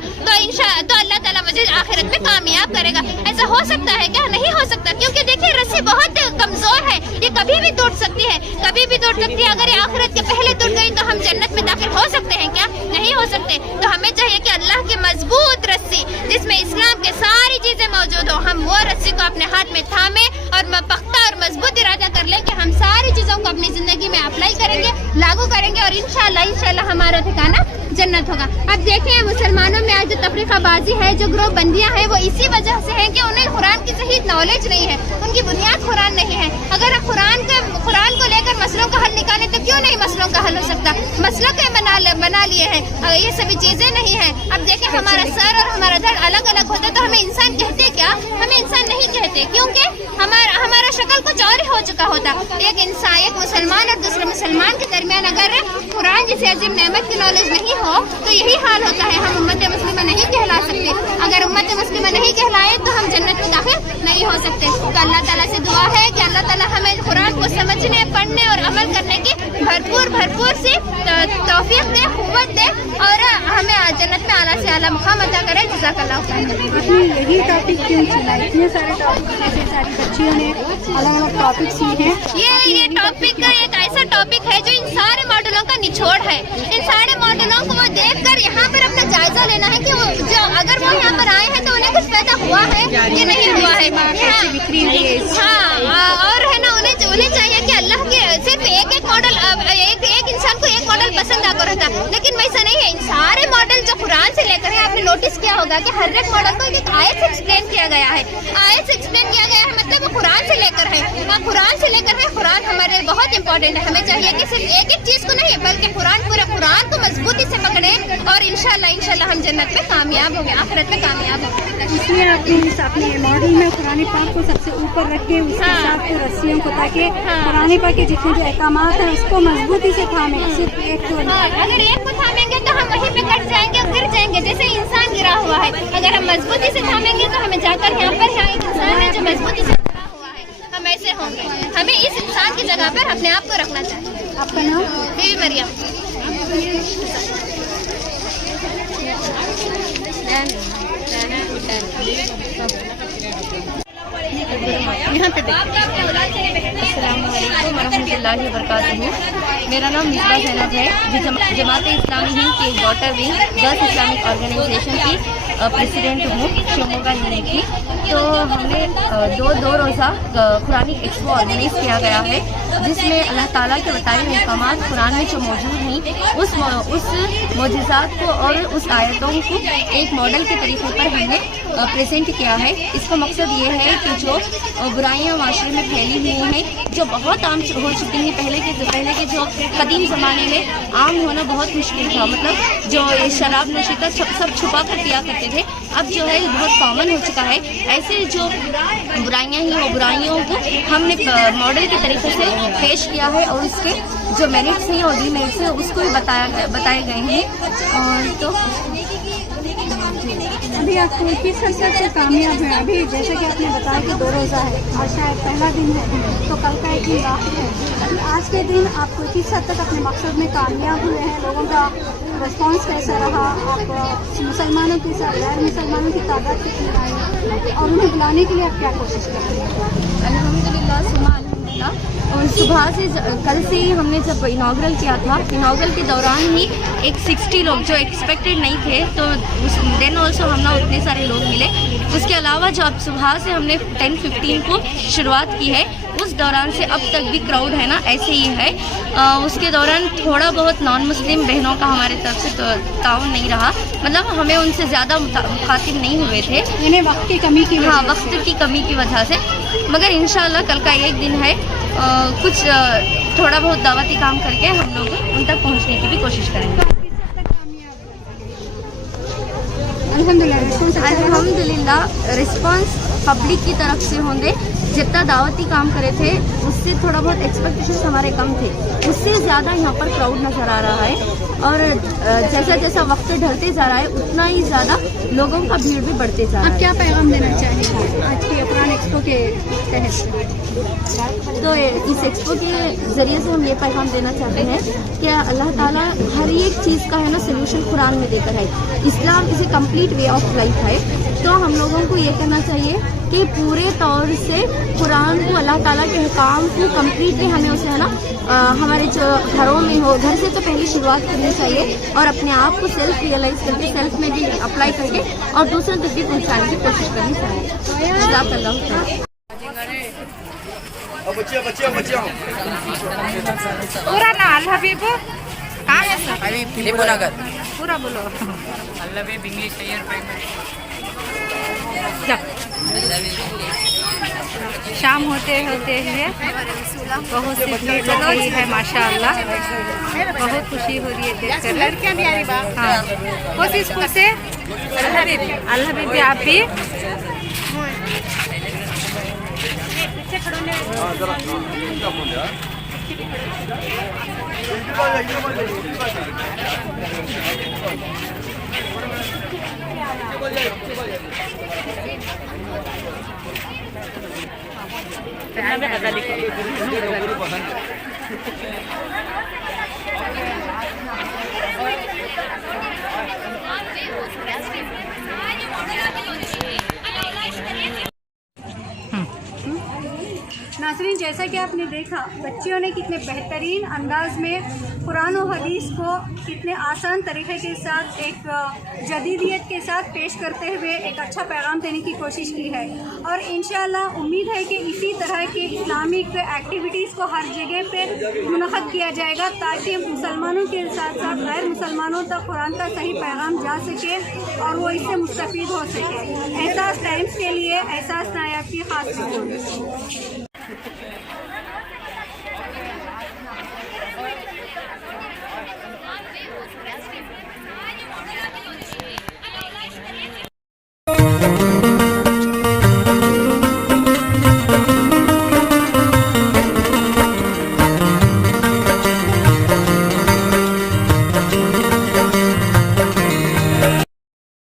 تو اللہ تعالیٰ مجھے آخرت میں کامیاب کرے گا. ایسا ہو سکتا ہے کیا؟ نہیں ہو سکتا، کیونکہ دیکھیے رسی بہت کمزور ہے، یہ کبھی بھی ٹوٹ سکتی ہے، کبھی بھی ٹوٹ سکتی ہے. اگر یہ آخرت کے پہلے ٹوٹ گئی تو ہم جنت میں داخل ہو سکتے ہیں کیا؟ نہیں ہو سکتے. تو ہمیں چاہیے کہ اللہ کی مضبوط رسی جس میں اسلام کے ساری چیزیں موجود ہو، ہم وہ رسی کو اپنے ہاتھ میں تھامیں اور پختہ اور مضبوط ارادہ کر لیں کہ ہم ساری چیزوں کو اپنی زندگی میں اپلائی کریں گے، لاگو کریں گے، اور انشاءاللہ ہمارا ٹھکانہ جنت ہوگا. اب دیکھیں مسلمانوں میں آج جو تفریقہ بازی ہے، جو گروہ بندیاں ہیں، وہ اسی وجہ سے ہیں کہ انہیں قرآن کی صحیح نالج نہیں ہے، ان کی بنیاد قرآن نہیں ہے. اگر قرآن کو لے کر مسئلوں کا حل نکالیں تو کیوں نہیں مسئلوں کا حل ہو سکتا؟ مسئلہ کے بنا لیے ہیں، یہ سبھی چیزیں نہیں ہیں. اب دیکھیں ہمارا سر اور ہمارا دھڑ الگ الگ ہوتا تو ہمیں انسان کہتے کیا؟ ہمیں انسان نہیں کہتے، کیونکہ ہمارا شکل کچھ اور ہی ہو چکا ہوتا. ایک مسلمان اور دوسرے مسلمان کے درمیان اگر قرآن جیسے عظیم نعمت کی نالج نہیں ہو تو یہی حال ہوتا ہے، ہم امت مسلمہ نہیں کہلا سکتے. اگر امت مسلمہ نہیں کہلائے تو ہم جنت میں داخل نہیں ہو سکتے. تو اللہ تعالیٰ سے دعا ہے کہ اللہ تعالیٰ ہمیں قرآن کو سمجھنے، پڑھنے اور عمل کرنے کی بھرپور سی توفیق دے، قوت دے، اور ہمیں جنت میں اعلیٰ سے اعلیٰ مقام عطا کرے. جزاک اللہ خیر. یہی ٹاپک کیوں چنا؟ اتنے سارے ٹاپک ایسے ساری بچیوں نے الگ الگ ٹاپکس لی ہیں. یہ ٹاپک ایک ایسا ٹاپک ہے جو ان سارے ماڈلوں کا نچوڑ ہے. ان سارے ماڈلوں کو وہ دیکھ کر یہاں پر اپنا جائزہ لینا ہے کہ اگر وہ یہاں پر آئے ہیں تو انہیں کچھ پیدا ہوا ہے کہ نہیں ہوا ہے. ہاں، اور ہے نا انہیں چاہیے کہ اللہ کے صرف ایک ماڈل، ایک انسان کو ایک ماڈل پسند آ کر رہتا، لیکن ویسا نہیں ہے. ان سارے ماڈل جو قرآن سے لے کر ہے، آپ نے نوٹس کیا ہوگا کہ ہر ایک ماڈل کو ایک آیت سے ایکسپلین کیا گیا ہے. آیت سے ایکسپلین کیا گیا ہے مطلب وہ قرآن سے لے کر ہے. قرآن سے لے کر ہے. قرآن ہمارے لیے بہت امپورٹنٹ ہے. ہمیں چاہیے کہ صرف ایک چیز کو نہیں بلکہ پورے قرآن کو مضبوطی سے پکڑیں، اور انشاءاللہ ہم جنت میں کامیاب ہوں گے، آخرت میں کامیاب ہوں گے. اس لیے اپنے ماڈل میں قرآن پاک کو سب سے اوپر رکھیں، اس کے ساتھ رسیوں کو، تاکہ قرآن پاک کے جتنے جو احکامات ہیں اس کو مضبوطی سے تھامیں. صرف ایک کو اگر ایک کو تھامیں گے تو ہم وہیں پہ کٹ جائیں گے، گر جائیں گے جیسے انسان گرا ہوا ہے. اگر ہم مضبوطی سے تھامیں گے تو ہمیں جا کر یہاں ایک انسان ہے جو مضبوطی سے گرا ہوا ہے، ہم ایسے ہوں گے. ہمیں اس انسان کی جگہ پر اپنے آپ کو رکھنا چاہیے. آپ کا نام؟ بی مریم. السلام علیکم ورحمۃ اللہ وبرکاتہ. میرا نام مصباح زینب ہے، جو جماعت اسلامی ہند کی daughter wing girls Islamic organisation کی پریسیڈنٹ ہوں، شیموگا ضلع کی. تو ہم نے دو روزہ قرآنک ایکسپو آرگنائز کیا گیا ہے، جس میں اللہ تعالیٰ کے بتائے ہوئے احکامات قرآن میں جو موجود ہیں اس معجزات کو اور اس آیتوں کو ایک ماڈل کے طریقے پر ہم نے پریزنٹ کیا ہے. اس کا مقصد یہ ہے کہ جو برائیاں معاشرے میں پھیلی ہوئی ہیں، جو بہت عام ہو چکی ہیں، پہلے کے جو قدیم زمانے میں عام ہونا بہت مشکل تھا، مطلب جو شراب نوشی کا سب چھپا کر پیا کرتے تھے، اب جو ہے بہت کامن ہو چکا ہے. ایسے جو برائیاں ہیں وہ برائیوں کو ہم نے ماڈل کے طریقے سے پیش کیا ہے، اور اس کے جو میرٹس ہیں اور ڈی میرٹس ہیں اس کو بھی بتائے گئے ہیں. اور تو ابھی آپ کو کس حد تک سے کامیاب ہیں؟ ابھی جیسے کہ آپ نے بتایا کہ 2 روزہ ہے اور شاید پہلا دن ہے تو کل کا ایک دن باقی ہے. آج کے دن آپ کو کس حد تک اپنے مقصد میں کامیاب ہوئے ہیں؟ لوگوں کا رسپانس کیسا رہا؟ آپ مسلمانوں کے ساتھ غیر مسلمانوں کی تعداد کتنی آئی اور انہیں بلانے کے لیے آپ کیا کوشش کرتے ہیں؟ الحمدللہ ثم الحمدللہ. اور صبح سے کل سے ہی ہم نے جب اناگرل کیا تھا، اناگرل کے دوران ہی ایک 60 لوگ جو ایکسپیکٹڈ نہیں تھے، تو اس دن آلسو ہم نے اتنے سارے لوگ ملے. اس کے علاوہ جو اب صبح سے ہم نے 10-15 کو شروعات کی ہے، اس دوران سے اب تک بھی کراؤڈ ہے نا ایسے ہی ہے. اس کے دوران تھوڑا بہت نان مسلم بہنوں کا ہمارے طرف سے تعاون نہیں رہا، مطلب ہمیں ان سے زیادہ مخاطب نہیں ہوئے تھے، یعنی وقت کی کمی کی وقت کی کمی کی وجہ سے. مگر انشاءاللہ کل کا ایک دن ہے कुछ थोड़ा बहुत दावती काम करके हम लोग उन तक पहुंचने की भी कोशिश करेंगे। अल्हम्दुलिल्लाह रिस्पांस पब्लिक की तरफ से होंगे। जितना दावती काम करे थे उससे थोड़ा बहुत एक्सपेक्टेशंस हमारे कम थे, उससे ज़्यादा यहाँ पर क्राउड नज़र आ रहा है। और जैसा जैसा वक्त ढलते जा रहा है उतना ही ज़्यादा लोगों का भीड़ भी बढ़ते जा रहा है। आप क्या पैगाम देना चाहेंगे आज के कुरान एक्सपो के तहत? तो इस एक्सपो के ज़रिए से हम ये पैगाम देना चाहते हैं कि अल्लाह ताला हर एक चीज़ का है ना सोल्यूशन कुरान में देकर है। इस्लाम इसे कंप्लीट वे ऑफ लाइफ है, तो हम लोगों को ये करना चाहिए कि पूरे तौर से कुरान को, अल्लाह ताला के अहकाम को कम्प्लीटली हमें उसे है ना हमारे जो घरों में हो, घर से तो पहले शुरुआत करनी चाहिए और अपने आप को सेल्फ रियलाइज करके सेल्फ में भी अप्लाई करके और दूसरों तक भी पहुँचाने की कोशिश करनी चाहिए। जज़ाकल्लाह खैर। पूरा ना अल हबीब कहाँ है सर? फिलिपो नगर। पूरा बोलो। अल हबीब इंग्लिश हायर प्राइमरी। शाम होते होते हुए बहुत सी भीड़ लग गई है माशाअल्लाह। बहुत खुशी हो रही है देखकर। लड़कियां भी आ रही। हाँ, कौन सी स्कूल से? अल हबीब भी आप भी? नाज़रीन, जैसा कि आपने देखा बच्चियों ने कितने बेहतरीन अंदाज में कुरान और हदीस को कितने आसान तरीके के साथ एक जदीदियत के साथ पेश करते हुए एक अच्छा पैगाम देने की कोशिश की है। और इंशाअल्लाह उम्मीद है कि इसी तरह के इस्लामिक एक्टिविटीज़ को हर जगह पे मुनक़द किया जाएगा ताकि मुसलमानों के साथ साथ गैर मुसलमानों तक कुरान का सही पैगाम जा सके और वो इससे मुस्तफ़ीद हो सके। एहसास टाइम्स के लिए एहसास नायाब की खास रिपोर्ट।